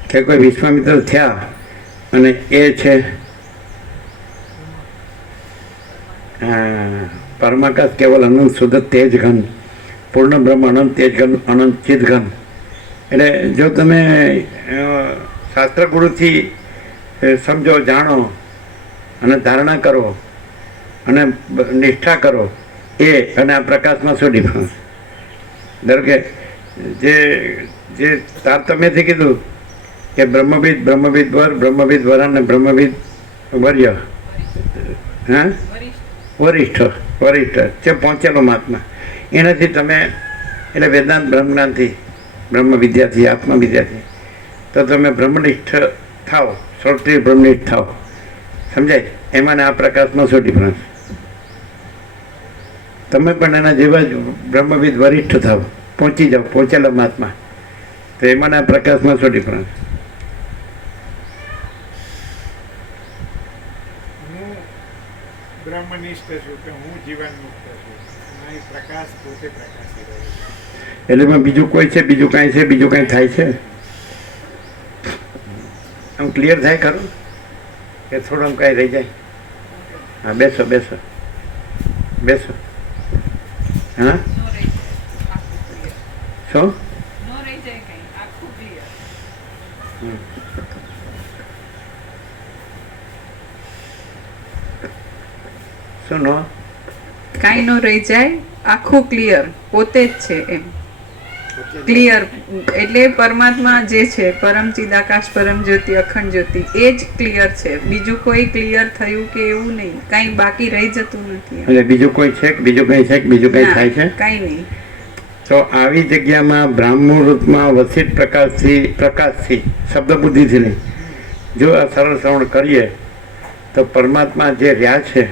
કે કોઈ વિશ્વામિત્ર થયા અને એ છે? પરમાકાશ કેવલ અનંત શુદ્ધ તેજઘન, પૂર્ણ બ્રહ્મ અનંત તેજઘન અનંત ચિદઘન. એટલે જો તમે શાસ્ત્ર ગુરુથી સમજો, જાણો અને ધારણા કરો અને નિષ્ઠા કરો એ અને આ પ્રકાશમાં શું ડિફરન્સ? ધારો કે જે તારતમ્યથી કીધું કે બ્રહ્મવિદ વર, બ્રહ્મવિદ વરા અને બ્રહ્મવિદ વર્ય, હા વરિષ્ઠ છે પહોંચેલો મહાત્મા. એનાથી તમે એટલે વેદાંત બ્રહ્મજ્ઞાનથી બ્રહ્મ વિદ્યાથી આત્મા વિદ્યાથી તો તમે બ્રહ્મનિષ્ઠ થાવ, શ્રોત્રિય બ્રહ્મનિષ્ઠ થાવ. સમજાય? એમાં આ પ્રકાશમાં શું ડિફરન્સ? તમે પણ એના જેવા જ બ્રહ્મવિદ વરિષ્ઠ થાવ, પહોંચી જાઓ, પહોંચેલા મહાત્મા. તો એમાં આ પ્રકાશમાં શું ડિફરન્સ? બ્રહ્મનિષ્ઠ છું કે હું જીવન મુક્ત છું, અહીં પ્રકાશ પોતે પ્રકાશી રહ્યો છે. એટલે એમાં બીજું કોઈ છે, બીજું કાંઈ છે, બીજું કાંઈ થાય છે? આમ ક્લિયર થાય ખરું કે થોડું આમ કાંઈ રહી જાય? હા, બેસો બેસો બેસો. હા, શું? શું નો? કાંઈ નો રહી જાય, આખું ક્લિયર, પોતે જ છે એમ. ક્લિયર એટલે પરમાત્મા જે છે, પરમ ચિદાકાશ, પરમ જ્યોતિ, અખંડ જ્યોતિ, એ જ ક્લિયર છે. બીજું કોઈ ક્લિયર થયું કે એવું નહીં, કાંઈ બાકી રહી જતું નથી. એટલે બીજું કોઈ છે કે બીજું કંઈ છે કે બીજું કંઈ થાય છે? કાંઈ નહીં. તો આવી જગ્યામાં બ્રાહ્મણરૂપમાં વસિત પ્રકાશથી શબ્દ બુદ્ધિથી નહીં, જો આ સરળ શ્રવણ કરીએ તો પરમાત્મા જે રહ્યા છે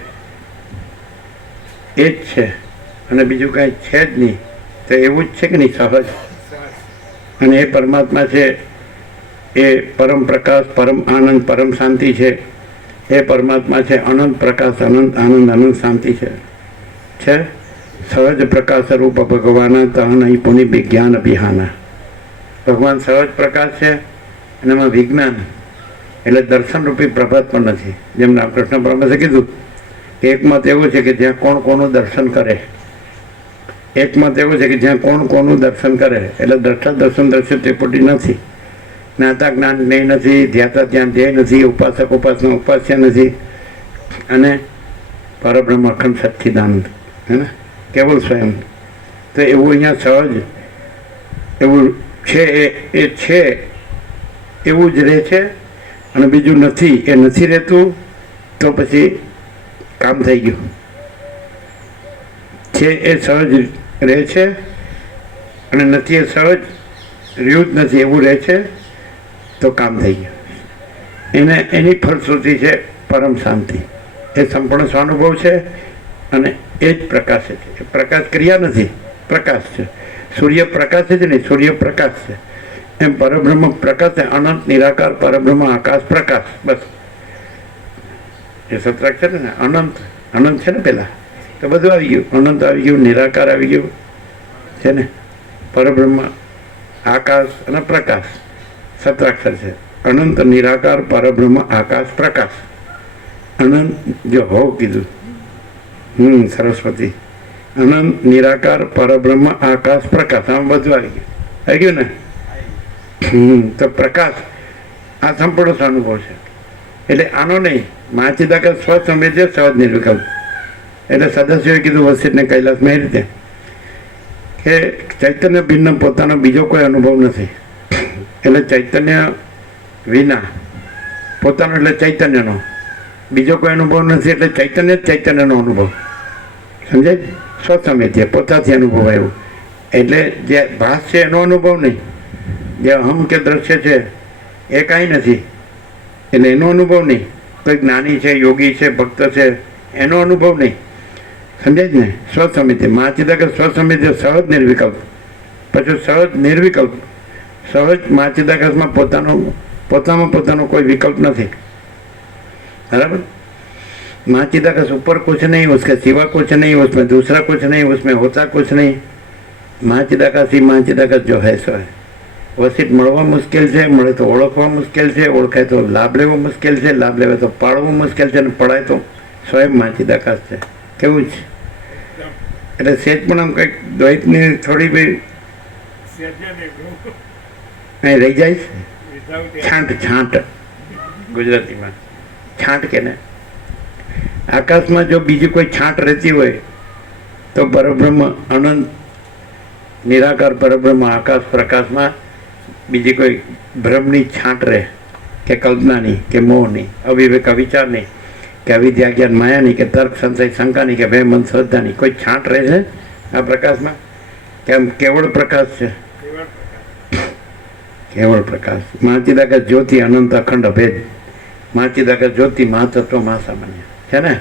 એ જ છે અને બીજું કાંઈ છે જ નહીં. તો એવું જ છે કે નહીં? સહજ. અને એ પરમાત્મા છે એ પરમ પ્રકાશ, પરમ આનંદ, પરમ શાંતિ છે. એ પરમાત્મા છે અનંત પ્રકાશ, અનંત આનંદ, અનંત શાંતિ છે. સહજ પ્રકાશ રૂપ ભગવાન તહન પુનિ વિજ્ઞાન અભિહાના. ભગવાન સહજ પ્રકાશ છે અને એમાં વિજ્ઞાન એટલે દર્શન રૂપી પ્રભાત પણ નથી. જેમ રામકૃષ્ણ પરમહંસે કીધું કે એક મત એવું છે કે જ્યાં કોણ કોનું દર્શન કરે, એક મત એવું છે કે જ્યાં કોણ કોનું દર્શન કરે. એટલે દ્રષ્ટા દર્શન દ્રશ્ય ત્રિપુટી નથી, જ્ઞાતા જ્ઞાન જ્ઞેય નથી, ધ્યાતા ત્યાં ધ્યેય નથી, ઉપાસક ઉપાસના ઉપાસ્ય નથી, અને પરબ્રહ્મ અખંડ સચ્ચિદાનંદ હે ને, કેવલ સ્વયં. તો એવું અહીંયા સહજ એવું છે, એ છે એવું જ રહે છે અને બીજું નથી, એ નથી રહેતું. તો પછી કામ થઈ ગયું. છે એ સહજ રહે છે અને નથી એ સહજ રહ્યું જ નથી, એવું રહે છે. તો કામ થઈ ગયું. એની ફલશ્રુતિ છે પરમ શાંતિ. એ સંપૂર્ણ સ્વાનુભવ છે અને એ જ પ્રકાશ છે. પ્રકાશ ક્રિયા નથી, પ્રકાશ છે. સૂર્ય પ્રકાશ છે ને, સૂર્ય પ્રકાશ છે. એમ પરબ્રહ્મ પ્રકાશ છે, અનંત નિરાકાર પરબ્રહ્મ આકાશ પ્રકાશ. બસ એ સત્રાક્ષર છે ને, અનંત છે ને પેલા, તો બધું આવી ગયું. અનંત આવી ગયું, નિરાકાર આવી ગયું છે ને, પરબ્રહ્મ આકાશ અને પ્રકાશ સત્રાક્ષર છે. અનંત નિરાકાર પરબ્રહ્મ આકાશ પ્રકાશ. અનંત જો હો કીધું, સરસ્વતી. અનંત નિરાકાર પરબ્રહ્મ આકાશ પ્રકાશ, આમ બધું આવી ગયું ને. તો પ્રકાશ આ સંપૂર્ણ અનુભવ છે. એટલે આનો નહીં, મહાચિદાકાશ સ્વસંવેદ્ય સહજ નિર્વિકલ્પ. એટલે સદસ્યોએ કીધું વસિષ્ઠને કૈલાસમાં એ રીતે કે ચૈતન્ય ભિન્ન પોતાનો બીજો કોઈ અનુભવ નથી. એટલે ચૈતન્ય વિના પોતાનો એટલે ચૈતન્યનો બીજો કોઈ અનુભવ નથી. એટલે ચૈતન્ય જ ચૈતન્યનો અનુભવ, સમજાય? સ્વસંવેદ્ય પોતાથી અનુભવ આવ્યો. એટલે જે ભાસ છે એનો અનુભવ નહીં, જે અહમ કે દ્રશ્ય છે એ કાંઈ નથી. એટલે એનો અનુભવ નહીં. કોઈ જ્ઞાની છે, યોગી છે, ભક્ત છે, એનો અનુભવ નહીં. સમજાય જ ને? સ્વસમિતિ મહાચિદાકાશ સ્વસમિતિ સહજ નિર્વિકલ્પ. પછી સહજ નિર્વિકલ્પ. સહજ મહાચિદાકાશમાં પોતામાં પોતાનો કોઈ વિકલ્પ નથી. बराबर? महाचिदाकाश ऊपर कुछ नहीं, उसके सिवा कुछ नहीं, उसमें दूसरा कुछ नहीं, उसमें होता कुछ नहीं. મહાચિદાકાશ ही મહાચિદાકાશ जो है सो है. વસિત મળવા મુશ્કેલ છે, મળે તો ઓળખવા મુશ્કેલ છે, ઓળખાય તો લાભ લેવો મુશ્કેલ છે, લાભ લેવા તો પાડવું મુશ્કેલ છે, અને પડાય તો સ્વયં મહાચિદાકાશ છે. કેવું છે? એટલે સેજ પણ આમ કંઈક દ્વૈતની થોડી બી અહીં રહી જાય છે. છાંટ ગુજરાતીમાં છાંટ કે ને. આકાશમાં જો બીજી કોઈ છાંટ રહેતી હોય તો પરબ્રહ્મ અનંત નિરાકાર પરબ્રહ્મ આકાશ પ્રકાશમાં બીજી કોઈ ભ્રમની છાંટ રહે કે કલ્પનાની કે મોહની, અવિવેક અવિચારની કે અવિદ્યા જ્ઞાન માયાની કે તર્ક સંશય શંકાની કે ભય મન શ્રદ્ધાની કોઈ છાંટ રહે છે આ પ્રકાશમાં? કેમ કેવળ પ્રકાશ છે? કેવળ પ્રકાશ. મહાચિદાકાશ જ્યોતિ અનંત અખંડ અભેદ. મહાચિદાકાશ જ્યોતિ મહાતત્વ મહાસામાન્ય છે ને.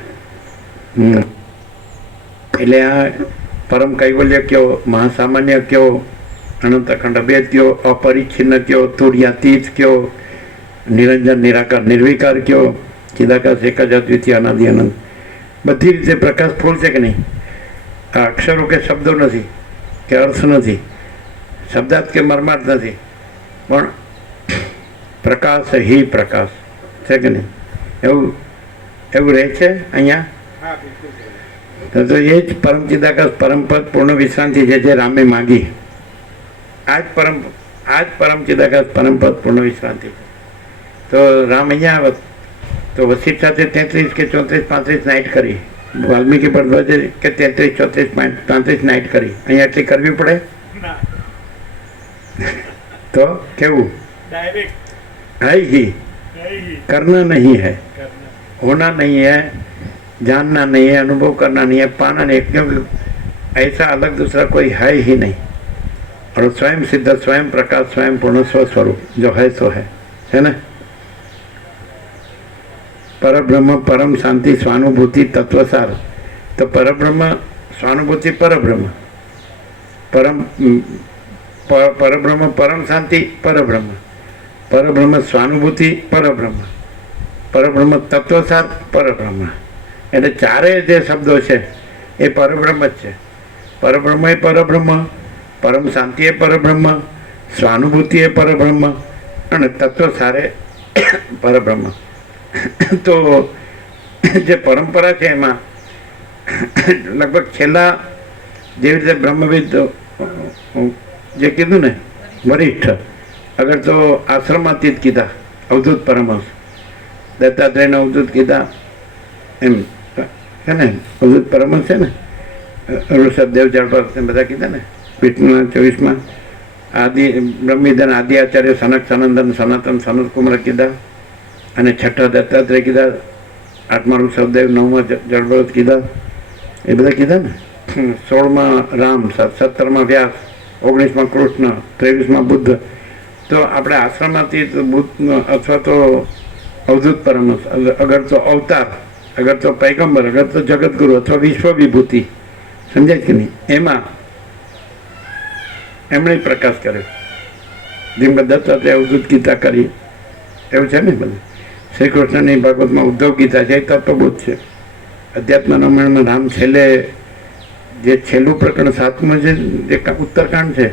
એટલે આ પરમ કૈવલ્ય કયો, મહાસામાન્ય કયો, અનંત અખંડ અભેદ કયો, અપરિચ્છિન્ન કયો, તુર્યાતીત કયો, નિરંજન નિરાકાર નિર્વિકાર કયો, ચિદાકાશ એક જ અદ્વિતીય અનાદિ અનંત. બધી રીતે પ્રકાશ ફૂલ છે કે નહીં? આ અક્ષરો કે શબ્દો નથી કે અર્થ નથી, શબ્દાર્થ કે મર્માર્થ નથી, પણ પ્રકાશ હિ પ્રકાશ છે કે નહીં? એવું રહે છે અહીંયા. તો એ જ પરમ ચિદાકાશ પરમપદ પૂર્ણ વિશ્રાંતિ છે જે રામે માગી. આ જ પરમ ચિદાકાશ પરમપદ પૂર્ણ વિશ્રાંતિ છે. તો રામ અહીંયા આવત તો વસિષ્ઠ સાથે 33 કે 34 35 નાઇટ કરી, વાલ્મીકી ભરદ્વાજે કે 33 34 35 નાઇટ કરી. અહીંયા એટલી કરવી પડે તો કેવું? है ही, करना नहीं है, होना नहीं है, जानना नहीं है, अनुभव करना नहीं है, पाना नहीं है, क्योंकि ऐसा अलग दूसरा कोई है ही नहीं. और स्वयं सिद्ध, स्वयं प्रकाश, स्वयं पूर्ण स्वस्वरूप जो है सो है ना. परब्रह्म परम शांति स्वानुभूति तत्वसार. तो परब्रह्म स्वानुभूति परब्रह्म, परम परब्रह्म परम शांति परब्रह्म, परब्रह्म स्वानुभूति परब्रह्म, परब्रह्म तत्वसार परब्रह्म. એટલે ચારે જે શબ્દો છે એ પરબ્રહ્મ જ છે. પરબ્રહ્મ એ પરબ્રહ્મ, પરમ શાંતિ એ પરબ્રહ્મ, સ્વાનુભૂતિ એ પરબ્રહ્મ અને તત્વસારે પરબ્રહ્મ. તો જે પરંપરા છે એમાં લગભગ છેલ્લા જેવી રીતે બ્રહ્મવિદ જે કીધું ને વરિષ્ઠ, અગર તો આશ્રમાતીત કીધા અવધૂત પરમહંસ, દત્તાત્રેયને અવધૂત કીધા એમ છે ને. અવધૂત પરમહંસ છે ને, ઋષભદેવ જળપર બધા કીધા ને. વિષ્ણુના 24માં આદિ બ્રહ્મવિદ્યાના આદિ આચાર્ય સનક સનંદન સનાતન સનત કુમાર કીધા, અને છઠ્ઠા દત્તાત્રેય કીધા, 8મા ઋષભદેવ, 9મા જળભરત કીધા, એ બધા કીધા ને. 16માં રામ, 17માં વ્યાસ, 19માં કૃષ્ણ, 23માં બુદ્ધ. તો આપણે આશ્રમમાંથી બુદ્ધ અથવા તો અવધૂત પરમહંસ, અગર તો અવતાર, અગર તો પૈગંબર, અગર તો જગતગુરુ અથવા વિશ્વ વિભૂતિ, સમજાય કે નહીં? એમાં એમણે પ્રકાશ કર્યો. જેમ કે દત્તાત્રેય અવધૂત ગીતા કરી એવું છે ને બધું. શ્રી કૃષ્ણની ભાગવતમાં ઉદ્ધવ ગીતા છે એ તત્વબોધ છે. અધ્યાત્મ રામાયણમાં રામ છેલ્લે જે છેલ્લું પ્રકરણ 7મું જે ઉત્તરકાંડ છે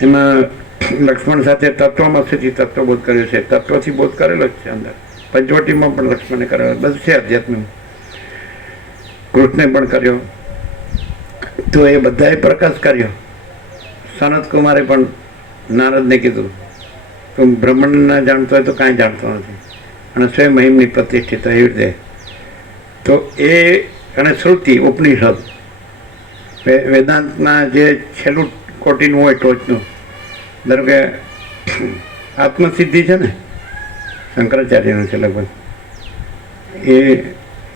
એમાં લક્ષ્મણ સાથે તત્વમસીથી તત્વબોધ કર્યો છે, તત્વથી બોધ કરેલો જ છે અંદર. પંચવટીમાં પણ લક્ષ્મણે કરેલો, બધું છે અધ્યાત્મ. કૃષ્ણે પણ કર્યો. તો એ બધાએ પ્રકાશ કર્યો. સનત કુમારે પણ નારદને કીધું તું બ્રહ્માંડ ના જાણતો હોય તો કાંઈ જાણતો નથી, અને સ્વયં મહિમની પ્રતિષ્ઠિત એવી રીતે. તો એ અને શ્રુતિ ઉપનિષદ વેદાંતના જે છેલ્લું કોટીનું હોય ટોચનું, ધારો કે આત્મસિદ્ધિ છે ને શંકરાચાર્યનું છે લગભગ,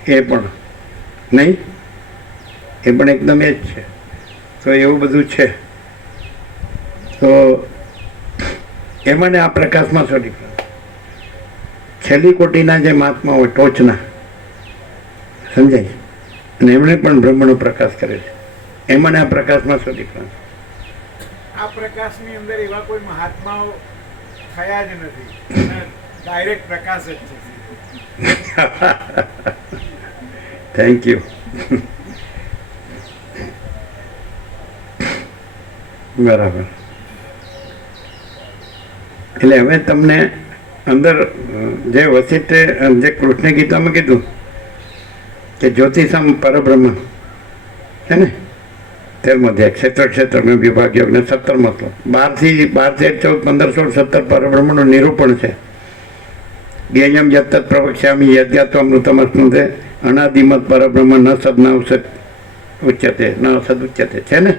એ પણ નહીં, એ પણ એકદમ એ જ છે. તો એવું બધું છે. તો એમાં ને આ પ્રકાશમાં શું ડિફરન્સ? છેલ્લી કોટીના જે મહાત્મા હોય ટોચના, સમજાય, અને એમણે પણ બ્રહ્મનો પ્રકાશ કરે છે. એમાં ને આ પ્રકાશમાં શું ડિફરન્સ? આ પ્રકાશની અંદર એવા કોઈ મહાત્માઓ થયા જ નથી, ડાયરેક્ટ પ્રકાશ જ છે. Thank you. બરાબર. એટલે હવે તમને અંદર જે વસિષ્ઠે જે કૃષ્ણ ગીતામાં કીધું કે જ્યોતિષમ પરબ્રહ્મ છે ને, 13મો અધ્યાય ક્ષેત્ર વિભાગ યોગ ને 17મો શ્લોક, 12 13 14 15 16 17 પરબ્રહ્મનું નિરૂપણ છે. જ્ઞેયમ યત્તત પ્રવક્ષ્યામિ યદ્યાત્વમૃતમસ્નુતે અનાદિમત પરબ્રહ્મ ન સદના ઉચ્યતે ન સદ ઉચ્યતે છે ને.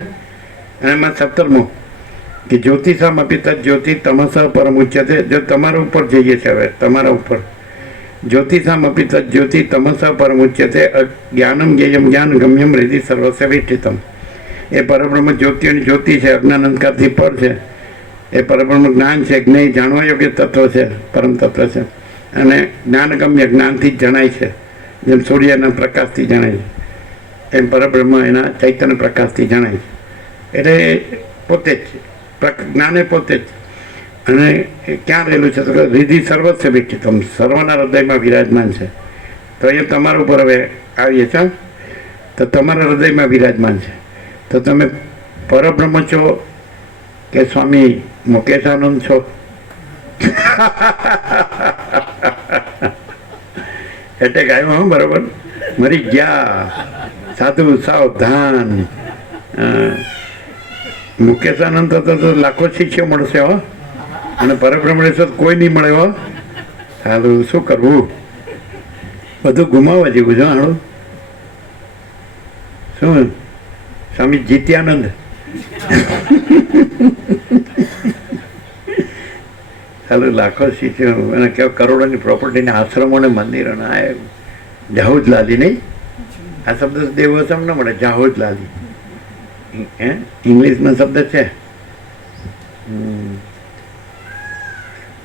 અને એમાં 17મો કે જ્યોતિષામ અપી તદ જ્યોતિ તમસ પરમ ઉચ્યતે. જો તમારા ઉપર જઈએ છે, હવે તમારા ઉપર જ્યોતિષામ અપી તદ જ્યોતિ તમસ પરમ ઉચ્યતે જ્ઞાનમ જ્ઞેયમ જ્ઞાન ગમ્યમ હૃદિ સર્વસ્ય વિષ્ઠિતમ. એ પરબ્રહ્મ જ્યોતિઓની જ્યોતિ છે, અજ્ઞાન અંધકારથી પર છે. એ પરબ્રહ્મ જ્ઞાન છે, જ્ઞેય જાણવા યોગ્ય તત્વ છે, પરમ તત્વ છે. અને જ્ઞાનગમ્ય જ્ઞાનથી જ જણાય છે, જેમ સૂર્યના પ્રકાશથી જણાય છે એમ પરબ્રહ્મ એના ચૈતન્ય પ્રકાશથી જણાય છે. એટલે પોતે જ છે, જ્ઞાને પોતે જ. અને એ ક્યાં રહેલું છે? તો હૃદિ સર્વસ્વ વિષ્ઠિતમ, સર્વના હૃદયમાં વિરાજમાન છે. તો એ તમારા ઉપર હવે આવીએ છે, તો તમારા હૃદયમાં વિરાજમાન છે. તો તમે પરબ્રહ્મ છો કે સ્વામી મુકેશાનંદ છો? એટલે ગાયું, બરોબર, મરી ગયા, સાધુ સાવધાન. મુકેશાનંદ હતો તો લાખો શિષ્યો મળશે હો, અને પરબ્રહ્મણેશ્વર કોઈ નહીં મળે હો. સારું, શું કરવું? બધું ગુમાવવા જેવું છે. હાણું શું સ્વામી જીત્યાનંદ ચાલો, લાખો શિષ્યો અને કેવા કરોડોની પ્રોપર્ટીને આશ્રમો ને મંદિરો ને આ જાહુજ લાલી નહીં. આ શબ્દ દેવોસમ ન મળે, જાહુજ લાલી. ઇંગ્લિશમાં શબ્દ છે,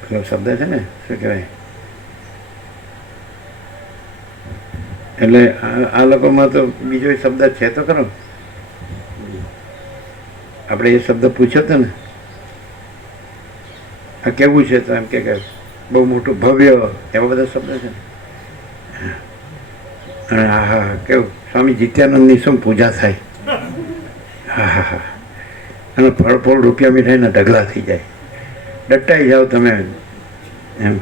પેલો શબ્દ છે ને, શું કહેવાય? એટલે આ લોકોમાં તો બીજો શબ્દ છે તો ખરો. આપણે એ શબ્દ પૂછ્યો હતો ને, આ કેવું છે? તો એમ કે બહુ મોટું ભવ્ય, એવા બધા શબ્દ છે ને. અને હા હા, કેવું સ્વામી જીત્યાનંદની શું પૂજા થાય. હા હા હા. અને ફળ રૂપિયા મીઠાઈના ઢગલા થઈ જાય, ડટાઈ જાઓ તમે. એમ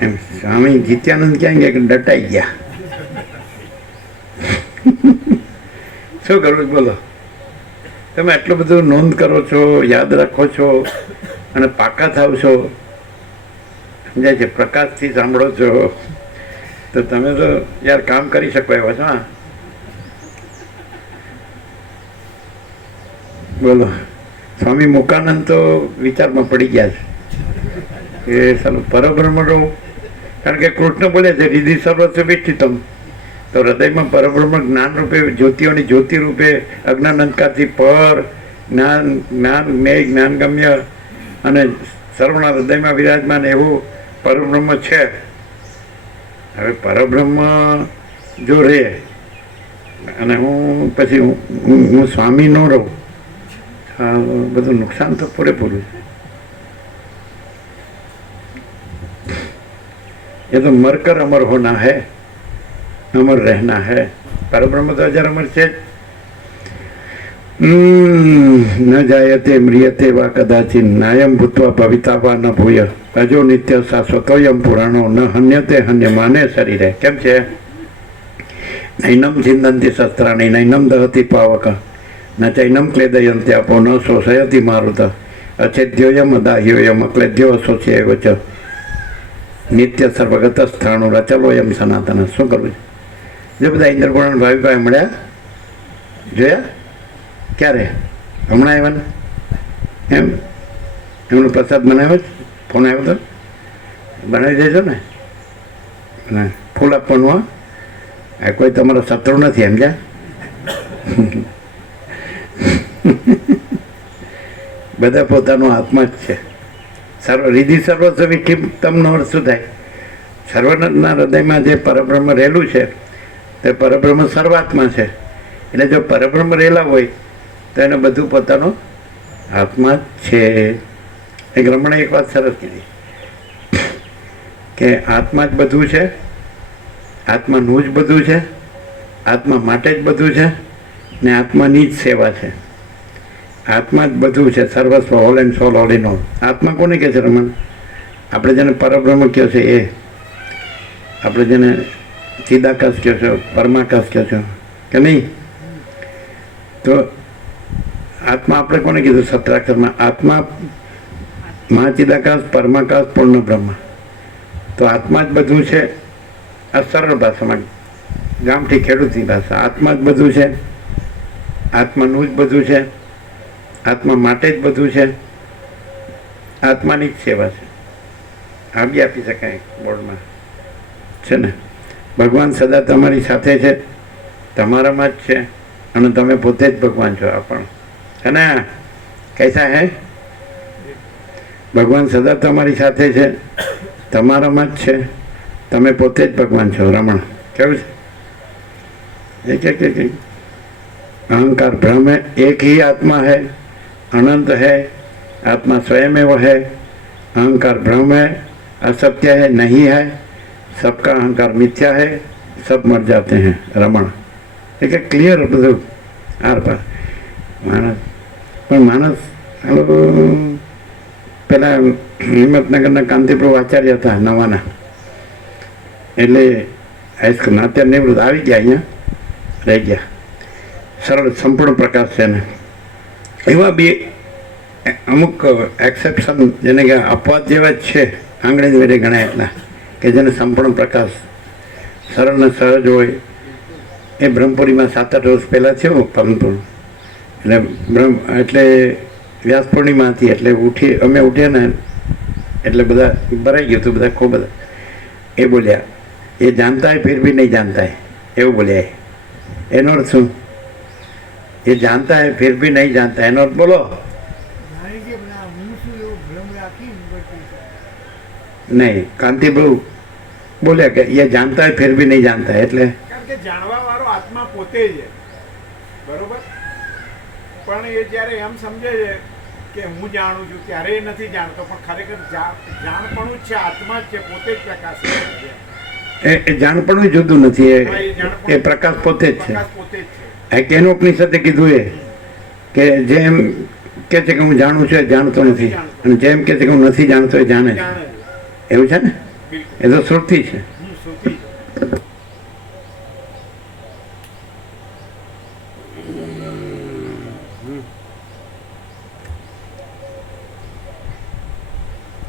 એમ સ્વામી જીત્યાનંદ ક્યાં ગયા કે ડટાઈ ગયા? શું કરવું બોલો? તમે આટલું બધું નોંધ કરો છો, યાદ રાખો છો, અને પાકા થાવ છો, સમજાય છે, પ્રકાશથી સાંભળો છો, તો તમે તો યાર કામ કરી શકો એવા છો. હા, બોલો. સ્વામી મુકાનંદ તો વિચારમાં પડી ગયા છે કે સાલું પરબ્રહ્મ રહું, કારણ કે કૃષ્ણ બોલે છે હૃદિ સર્વસ્વ વિષ્ઠિતમ. તો હૃદયમાં પરબ્રહ્મ જ્ઞાન રૂપે, જ્યોતિઓની જ્યોતિ રૂપે, અજ્ઞાન અંધકારથી પર જ્ઞાન જ્ઞેય જ્ઞાનગમ્ય અને સર્વના હૃદયમાં વિરાજમાન એવું પરબ્રહ્મ છે. હવે પરબ્રહ્મ જો રહે અને હું પછી હું સ્વામી ન રહું, બધું નુકસાન તો પૂરેપૂરું છે. ये तो मरकर अमर होना है, अमर रहना है. परब्रह्म तो अजर अमर છે. ન જાયતે મ્રિયતે વા કદાચિત નાયમ ભૂત્વા ભવિતા વા ન ભૂય અજો નિત્ય શાશ્વતોયમ પુરાણો ન હન્યતે હન્યમાને શરીરે. કેમ છે? નૈનમ છિંદંતી શસ્ત્રાણી નૈનમ દહતી પાવક ન ચૈનમ ક્લેદયંતે આપો ન શોષયતી મારુત અછેદ્યોયમ અદાહ્યોયમ અક્લેદ્યો અશોચ્યવ ચ નિત્ય સર્વગત સ્થાણુ રચલોયમ સનાતન. શું કરવું છે? જો બધા ઇન્દ્રપુરાણ ભાઈ ભાઈ મળ્યા જોયા ક્યારે? હમણાં આવ્યા ને એમ એમનો પ્રસાદ બનાવ્યો જ ફોન આવ્યો તો બનાવી દેજો ને. ફૂલ આપવાનું. આ કોઈ તમારો શત્રુ નથી સમજ્યા. બધા પોતાનો આત્મા જ છે. રીધિ સર્વસ્વી કેમ તમને અર્થ શું થાય? સર્વના હૃદયમાં જે પરબ્રહ્મ રહેલું છે તે પરબ્રહ્મ સર્વાત્મા છે. એટલે જો પરબ્રહ્મ રહેલા હોય તો એને બધું પોતાનો આત્મા જ છે. એક રમણે એક વાત સરસ કીધી કે આત્મા જ બધું છે, આત્માનું જ બધું છે, આત્મા માટે જ બધું છે ને આત્માની જ સેવા છે. આત્મા જ બધું છે, સર્વસ્વ whole and soul all in all. આત્મા કોને કહે છે રમણ? આપણે જેને પરબ્રહ્મ કહો છે એ, આપણે જેને ચિદાકાશ કહો છો, પરમાકાશ કહો છો કે નહીં? તો આત્મા આપણે કોને કીધું? સત્રાક્ષરમાં આત્મા મહાચિદાકાશ, પરમાકાશ, પૂર્ણ બ્રહ્મ. તો આત્મા જ બધું છે. આ સરળ ભાષામાં, ગામઠી ખેડૂતની ભાષા. આત્મા જ બધું છે, આત્માનું જ બધું છે, આત્મા માટે જ બધું છે, આત્માની જ સેવા છે. આ બી આપી શકાય બોર્ડમાં છે ને. ભગવાન સદા તમારી સાથે છે, તમારામાં જ છે અને તમે પોતે જ ભગવાન છો. આ પણ છે ને. કૈસા હે? ભગવાન સદા તમારી સાથે છે, તમારામાં જ છે, તમે પોતે જ ભગવાન છો. રમણ કેવું છે? એક अहंकार भ्रम है, एक ही आत्मा है, अनंत है, आत्मा स्वयं एवं है. अहंकार भ्रम है, असत्य है, नहीं है, सबका अहंकार मिथ्या है, सब मर जाते हैं. रमण एक क्लियर બધું આર પાર. માણસ પણ માણસ પેલા હિંમતનગરના કાંતિપ્રભુ આચાર્ય હતા નવાના, એટલે હાઈસ્કૂલના અત્યારે નિવૃત્ત આવી ગયા, અહીંયા રહી ગયા. સરળ સંપૂર્ણ પ્રકાશ છે ને. એવા બી અમુક એક્સેપ્શન જેને કે અપવાદ જેવા જ છે, આંગળી વેરે ગણાય એટલા, કે જેને સંપૂર્ણ પ્રકાશ સરળ ને સહજ હોય. એ બ્રહ્મપુરીમાં 7-8 વર્ષ પહેલાં થયું પરમપુર. એટલે વ્યાસ પૂર્ણિમા હતી, એટલે અમે ઉઠ્યા ને એટલે બધા ભરાઈ ગયું હતું, બધા ખૂબ બધા. એ બોલ્યા, એ જાણતા હે ફિર ભી નહીં જાણતા હે, એવું બોલ્યા. એનો અર્થ શું? એ જાણતા હે ફિર ભી નહીં જાણતા, એનો અર્થ બોલો. નહીં, કાંતિભાઈ બોલ્યા કે એ જાણતા હે ફિર ભી નહીં જાણતા, એટલે કારણ કે જાણવા વાળો આત્મા પોતે જ બરોબર. પણ એ જ્યારે એમ સમજે છે કે હું જાણું છું ત્યારે એ નથી જાણતો, પણ ખરેખર જાણપણું જ છે, આત્મા જ છે, પોતે જ પ્રકાશ છે. એ જાણપણું જુદું નથી, એ પ્રકાશ પોતે જ છે. પોતે જ છે. કેનોપનિષદે કીધું એ કે જેમ કે છે કે હું જાણું છું એ જાણતો નથી, અને જેમ કે છે કે હું નથી જાણતો એ જાણે છે. એવું છે ને? એ તો શ્રુતિ છે.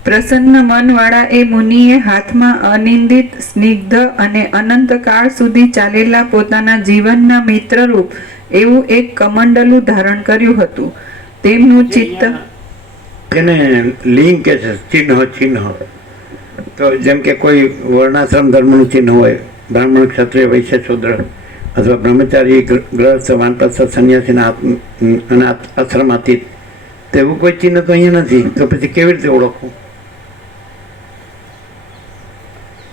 પ્રસન્ન મનવાળા એ મુનિએ હાથમાં અનિંદિત, સ્નિગ્ધ અને અનંતકાળ સુધી ચાલેલા પોતાના જીવનના મિત્રરૂપ એવું એક કમંડલું ધારણ કર્યું હતું. તેમનું ચિત્ત એને લિંગ કે છે, ચિહ્ન. તો જેમ કે કોઈ વર્ણાશ્રમ ધર્મનું ચિહ્ન હોય, બ્રાહ્મણ, ક્ષત્રિય, વૈશ્ય, શૂદ્ર, અથવા બ્રહ્મચારી, ગ્રહસ્થ, વાનપ્રસ્થ, સંન્યાસીના અને આશ્રમાતીત, તેવું કોઈ ચિહ્ન તો અહીંયા નથી. તો પછી કેવી રીતે ઓળખવું?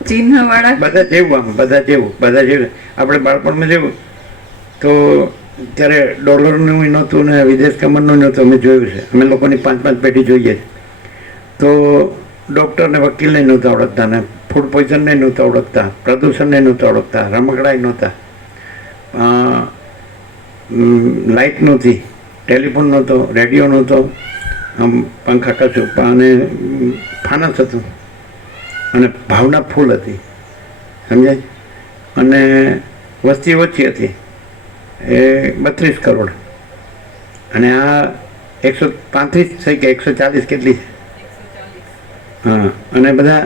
ચિહ્નવાળા બધા જેવું, બધા જેવું. આપણે બાળપણમાં જેવું તો ત્યારે ડોલરનું નહોતું ને વિદેશ કમરનું નહોતું. અમે જોયું છે, અમે લોકોની 5-5 પેઢી જોઈએ. તો ડૉક્ટરને વકીલને નહોતા ઓળખતા, ને ફૂડ પોઈઝનને નહોતા ઓળખતા, પ્રદૂષણને નહોતા ઓળખતા, રમકડાય નહોતા, લાઇટ નહોતી, ટેલિફોન નહોતો, રેડિયો નહોતો, આમ પંખા કશું અને ફાનસ હતું અને ભાવના ફૂલ હતી, સમજાય. અને વસ્તી ઓછી હતી, એ 32 કરોડ. અને આ 135 થઈ કે 140 કેટલી છે? હા. અને બધા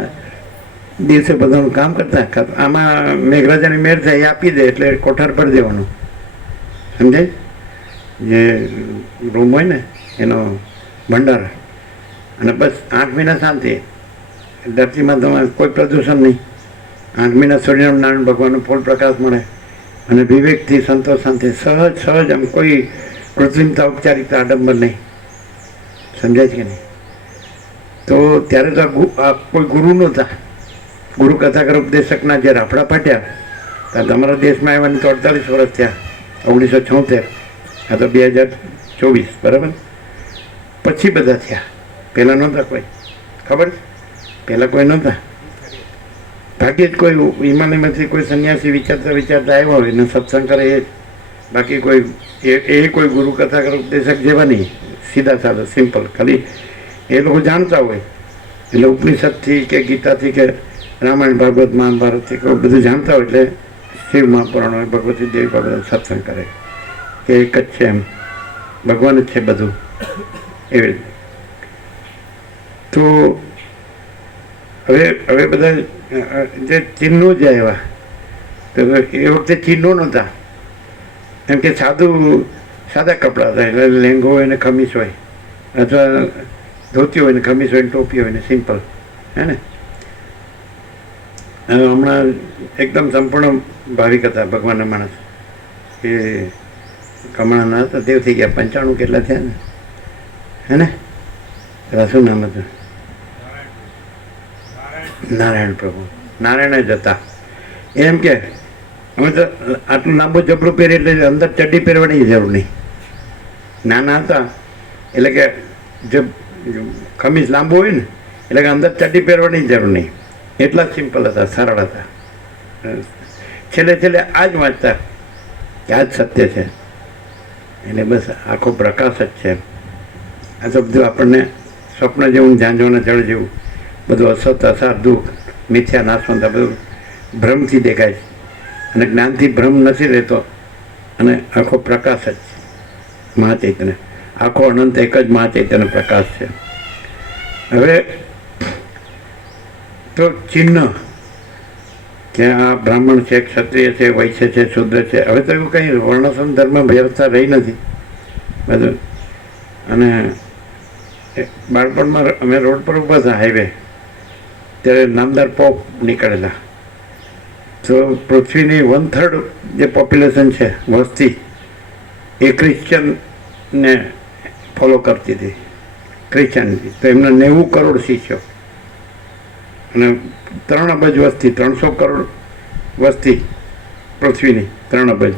દિવસે બધાનું કામ કરતા. આમાં મેઘરાજાની મેર થાય એ આપી દે એટલે કોઠાર ભરી દેવાનું, સમજાય. જે રૂમ હોય ને એનો ભંડાર. અને બસ 8 મહિના શાંતિ. ધરતીમાં તમારે કોઈ પ્રદૂષણ નહીં. 8 મહિના સૂર્યનારાયણ ભગવાનનો ફૂલ પ્રકાશ મળે અને વિવેકથી સંતોષ શાંતિ, સહજ સહજ, આમ કોઈ કૃત્રિમતા ઔપચારિકતા આડંબર નહીં, સમજાય છે કે નહીં. તો ત્યારે તો આ કોઈ ગુરુ નહોતા. ગુરુ કથાકાર ઉપદેશકના જે રાફડા ફાટ્યા ત્યારે તમારા દેશમાં આવવાની તો 48 વર્ષ થયા, 1976. આ તો 2024, બરાબર. પછી બધા થયા, પહેલાં નહોતા કોઈ, ખબર છે? પહેલાં કોઈ નહોતા. ભાગ્યે જ કોઈ હિમાલયમાંથી કોઈ સંન્યાસી વિચારતા વિચારતા આવ્યા હોય ને સત્સંગ કરે એ જ. બાકી કોઈ એ કોઈ ગુરુ કથાકાર ઉપદેશક જેવા નહીં, સીધા સાધા સિમ્પલ. ખાલી એ લોકો જાણતા હોય એટલે ઉપનિષદથી કે ગીતાથી કે રામાયણ ભાગવત મહાભારતથી કોઈ બધું જાણતા હોય એટલે શિવ મહાપુરાણ હોય, ભગવતી દેવી બાબત સત્સંગ કરે કે એક જ છે, એમ ભગવાન જ છે બધું, એવી રીતે. તો હવે બધા જે ચિહ્નો જ આવ્યા તો એ વખતે ચિહ્નો નહોતા. એમ કે સાદા કપડાં હતા, એટલે લેંગો હોય ને ખમીસ હોય, અથવા ધોતી હોય ને ખમીસ હોય ને ટોપી હોય ને સિમ્પલ, હે ને. હમણાં એકદમ સંપૂર્ણ ભાવિક હતા ભગવાનના માણસ. એ કમળાના હતા, તે થઈ ગયા 95 કેટલા થયા ને, હે ને. શું નામ હતું? નારાયણ પ્રભુ. નારાયણ જ હતા. એમ કે અમે તો આટલું લાંબુ જબરું પહેરી એટલે અંદર ચડ્ડી પહેરવાની જરૂર નહીં. નાના હતા એટલે કે જે ખમીસ લાંબુ હોય ને એટલે કે અંદર ચડ્ડી પહેરવાની જરૂર નહીં. એટલા સિમ્પલ હતા, સરળ હતા. છેલ્લે આ જ વાંચતા કે આ જ સત્ય છે, એટલે બસ આખો પ્રકાશ જ છે. આ તો બધું આપણને સ્વપ્ન જેવું, ઝાંઝવાના જળ જેવું બધું અસત, અસાર, દુઃખ, મિથ્યા, નાશવંતા બધું ભ્રમથી દેખાય છે. અને જ્ઞાનથી ભ્રમ નથી રહેતો અને આખો પ્રકાશ જ છે, મહાચૈતન્ય. આખો અનંત એક જ મહાચૈતન્ય પ્રકાશ છે. હવે તો ચિહ્ન કે આ બ્રાહ્મણ છે, ક્ષત્રિય છે, વૈશ્ય છે, શુદ્ર છે, હવે તો એવું કંઈ વર્ણાશ્રમ ધર્મ વ્યવસ્થા રહી નથી બધું. અને બાળપણમાં અમે રોડ પર ઊભા હતા હાઈવે, ત્યારે નામદાર પોપ નીકળેલા. તો પૃથ્વીની 1/3 જે પોપ્યુલેશન છે, વસ્તી, એ ક્રિશ્ચનને ફોલો કરતી હતી, ક્રિશ્ચનિટી. તો એમના 90 કરોડ શિષ્યો અને 3 અબજ વસ્તી, 300 કરોડ વસ્તી પૃથ્વીની, 3 અબજ.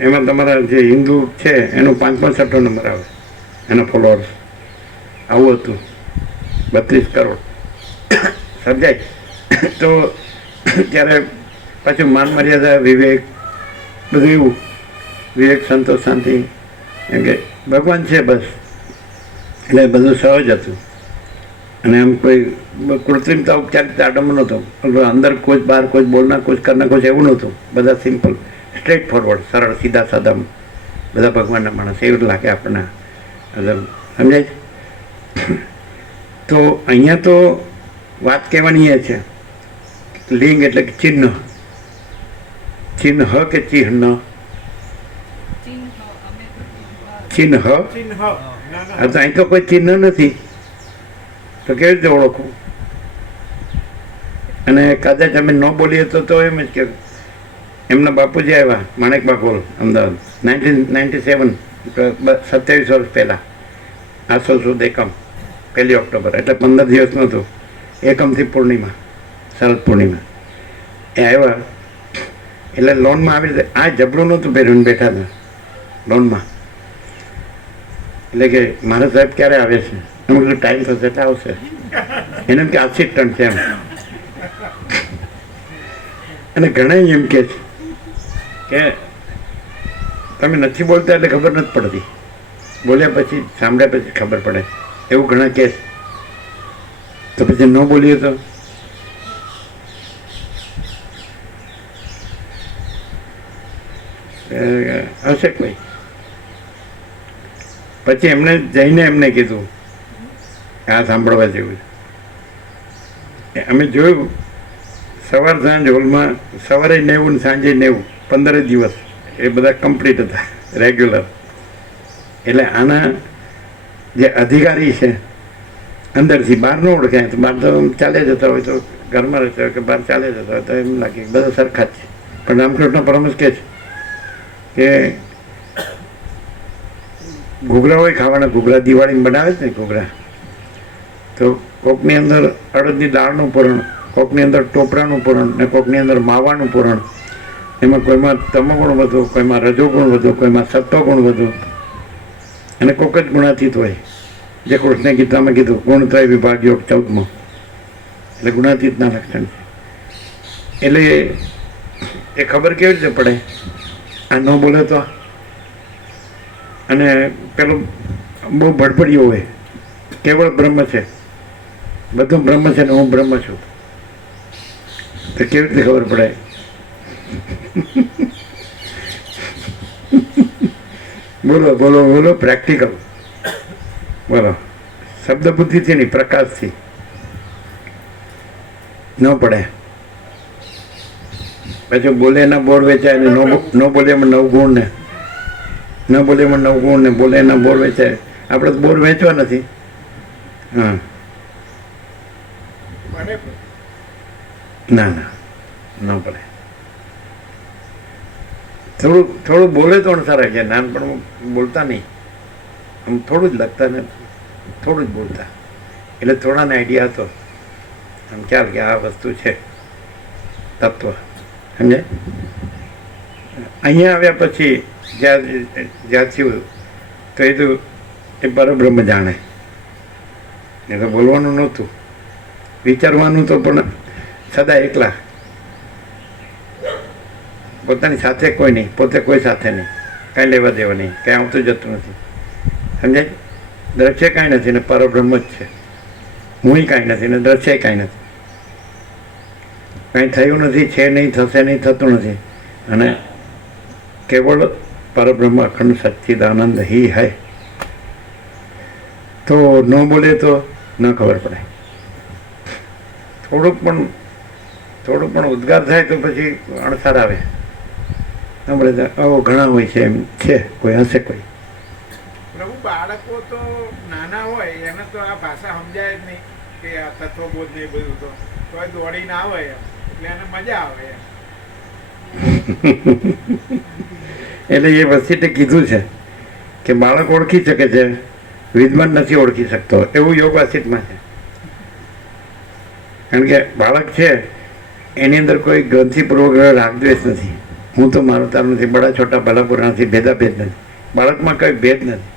એમાં તમારા જે હિન્દુ છે એનું 5-6 નંબર આવે, એના ફોલોઅર્સ. આવું હતું, 32 કરોડ, સમજાય. તો ત્યારે પાછું માન મર્યાદા, વિવેક, બધું એવું. વિવેક, સંતોષ, શાંતિ, એમ કે ભગવાન છે બસ. એટલે બધું સહજ હતું. અને એમ કોઈ કૃત્રિમતા, ઔપચારિકતા આડંબર નહોતો. અંદર કોઈ બહાર કોઈ બોલના કોઈ કરના કોઈ એવું નહોતું. બધા સિમ્પલ, સ્ટ્રેટ ફોરવર્ડ, સરળ, સીધા સાદા બધા ભગવાનના માણસ. એવું લાગે આપણને, સમજાય. તો અહીંયા તો વાત કહેવાની એ છે, લિંગ એટલે કે ચિહ્ન. ચિહ્ન કે ચિહ્ન? ચિહ્ન. હા, તો અહીં તો કોઈ ચિહ્ન નથી, તો કેવી રીતે ઓળખવું? અને કદાચ અમે ન બોલીએ તો એમ જ કે એમના બાપુજી આવ્યા માણેક બાકોલ, અમદાવાદ, 1997, 27 વર્ષ પહેલાં. આસો સુદ એકમ, 1 ઓક્ટોબર, એટલે 15 દિવસ નહોતું. એકમથી પૂર્ણિમા, શરદ પૂર્ણિમા એ આવ્યા. એટલે લોનમાં આવી રીતે આ જબરું નહોતું પહેર્યું, બેઠા હતા લોનમાં. એટલે કે મારા સાહેબ ક્યારે આવે છે? એમ કેટલું ટાઈમ થશે એટલે આવશે. એને એમ કે આસિસ્ટન્ટ છે એમ. અને ઘણા એમ કે છે કે તમે નથી બોલતા એટલે ખબર નથી પડતી, બોલ્યા પછી સાંભળ્યા પછી ખબર પડે. એવું ઘણા કેસ. તો પછી ન બોલીએ તો હશે કોઈ. પછી એમને જઈને એમને કીધું આ સાંભળવા જેવું છે. અમે જોયું સવાર સાંજ હોલમાં, સવારે 90 ને સાંજે 90, 15 દિવસ એ બધા કમ્પ્લીટ હતા રેગ્યુલર. એટલે આના જે અધિકારી છે અંદરથી, બહાર ન ઓળખાય તો બહાર તો ચાલે જતા હોય, તો ઘરમાં રહેતા હોય કે બહાર ચાલે જતા હોય તો એમ લાગે કે બધા સરખા જ છે. પણ રામકૃષ્ણ પરમહંસ કહે છે કે ઘૂઘરા હોય ખાવાના, ઘૂઘરા દિવાળીમાં બનાવે છે ને ઘૂઘરા, તો કોકની અંદર અડદની દાળનું પૂરણ, કોકની અંદર ટોપરાનું પૂરણ ને કોકની અંદર માવાનું પૂરણ. એમાં કોઈમાં તમોગુણ વધુ, કોઈમાં રજોગુણ વધુ, કોઈમાં સત્વગુણ વધુ, અને કોક જ ગુણાતીત હોય. જે કૃષ્ણ ગીતામાં કીધું ગુણત્રય વિભાગ યોગ 14માં, એટલે ગુણાતીતના લક્ષણ છે. એટલે એ ખબર કેવી રીતે પડે? આ ન બોલે તો. અને પેલો બહુ ભડભડિયો હોય, કેવળ બ્રહ્મ છે, બધું બ્રહ્મ છે ને હું બ્રહ્મ છું, તો કેવી રીતે ખબર પડે? બોલો બોલો બોલો, પ્રેક્ટિકલ બોલો. શબ્દ બુદ્ધિથી નહીં, પ્રકાશથી ન પડે. પછી બોલે એના બોર વેચાય ને ન બોલે એમાં 9 ગુણ ને, ન બોલે એમાં 9 ગુણ ને, બોલે એના બોર વેચાય. આપણે તો બોર વેચવા નથી. હા, મને ના ના, ન પડે. થોડું બોલે તો સારા છે. નાનપણમાં બોલતા નહીં, આમ થોડું જ લખતા ને થોડું જ બોલતા, એટલે થોડાને આઈડિયા હતો, આમ ખ્યાલ કે આ વસ્તુ છે, તત્વ સમજે. અહીંયા આવ્યા પછી જ્યાં થયું તો એ પરબ્રહ્મ જાણે. એ તો બોલવાનું નહોતું, વિચારવાનું તો, પણ સદા એકલા, પોતાની સાથે કોઈ નહીં, પોતે કોઈ સાથે નહીં, કાંઈ લેવા દેવા નહીં, કાંઈ આવતું જતું નથી. સમજાય? દ્રશ્ય કાંઈ નથી ને પરબ્રહ્મ જ છે. હું કાંઈ નથી ને દ્રશ્ય કાંઈ નથી. કાંઈ થયું નથી, છે નહીં, થશે નહીં, થતું નથી. અને કેવળ પરબ્રહ્મ અખંડ સચ્ચિદાનંદ હી હૈ. તો ન બોલે તો ન ખબર પડે. થોડુંક પણ ઉદ્ગાર થાય તો પછી અણસાર આવે. આપણે આવો ઘણા હોય છે, એમ છે, કોઈ હશે કોઈ. પ્રભુ, બાળકો તો નાના હોય એને તો આ ભાષા સમજાય જ નહીં કે આ તત્વબોધ નહીં બધું, તો દોડીને આવે એમ, એટલે એને મજા આવે એમ. એટલે એ વસ્તીએ કીધું છે કે બાળક ઓળખી શકે છે, વિદ્વાન નથી ઓળખી શકતો, એવું યોગ વાસિતમાં છે. કારણ કે બાળક છે એની અંદર કોઈ ગ્રંથિ પૂર્વક રાગદ્વેષ નથી, હું તો મારું તારું નથી, બડા છોટા ભલાપુરા નથી, ભેદાભેદ નથી. બાળકમાં કંઈ ભેદ નથી.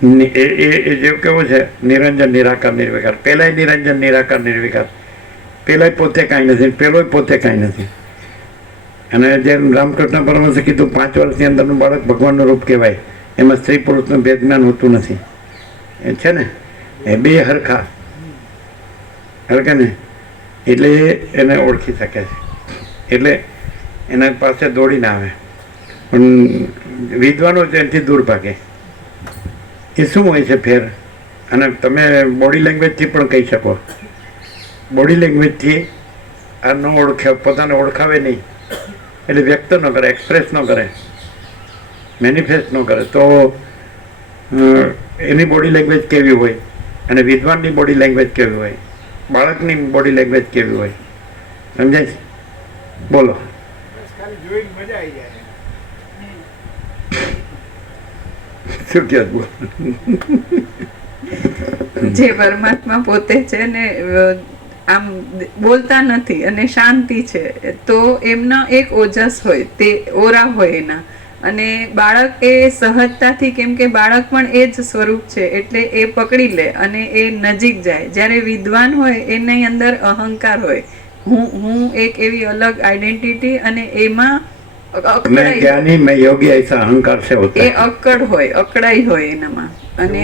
એ જેવું કેવું છે, નિરંજન નિરાકાર નિર્વિકાર. પહેલાંય નિરંજન નિરાકાર નિર્વિકાર, પહેલાંય પોતે કાંઈ નથી, પહેલોય પોતે કાંઈ નથી. અને જેમ રામકૃષ્ણ પરમહંસે કીધું 5 વર્ષની અંદરનું બાળક ભગવાનનું રૂપ કહેવાય. એમાં સ્ત્રી પુરુષનું ભેદ જ્ઞાન હોતું નથી. એ છે ને, એ બે હરખા ને, એટલે એને ઓળખી શકે છે. એટલે એના પાસે દોડીને આવે. પણ વિદ્વાનો તેનાથી દૂર ભાગે. એ શું હોય છે ફેર? અને તમે બોડી લેંગ્વેજથી પણ કહી શકો. બોડી લેંગ્વેજથી આ ન ઓળખે, પોતાને ઓળખાવે નહીં, એટલે વ્યક્ત ન કરે, એક્સપ્રેસ ન કરે, મેનિફેસ્ટ ન કરે, તો એની બોડી લેંગ્વેજ કેવી હોય અને વિદ્વાનની બોડી લેંગ્વેજ કેવી હોય, બાળકની બોડી લેંગ્વેજ કેવી હોય? સમજાય છે? બોલો. બસ ખાલી જોઈને મજા આવી જાય. શું કહો? બોલો. જે પરમાત્મા પોતે છે ને આમ બોલતા નથી અને શાંતિ છે, તો એમનો એક ઓજસ હોય, તે ઓરા હોય એના. અને બાળક એ સહજતાથી, કેમ કે બાળક પણ એ જ સ્વરૂપ છે એટલે એ પકડી લે અને એ નજીક જાય. જ્યારે વિદ્વાન હોય એની અંદર અહંકાર હોય, હું એક એવી અલગ આઈડેન્ટિટી, અને એમાં मैं અકળાઈ ज्ञानी मैं योगी ऐसा अहंकार से होता એ है। અકડ હોય, અકળાઈ હોય એનામાં, અને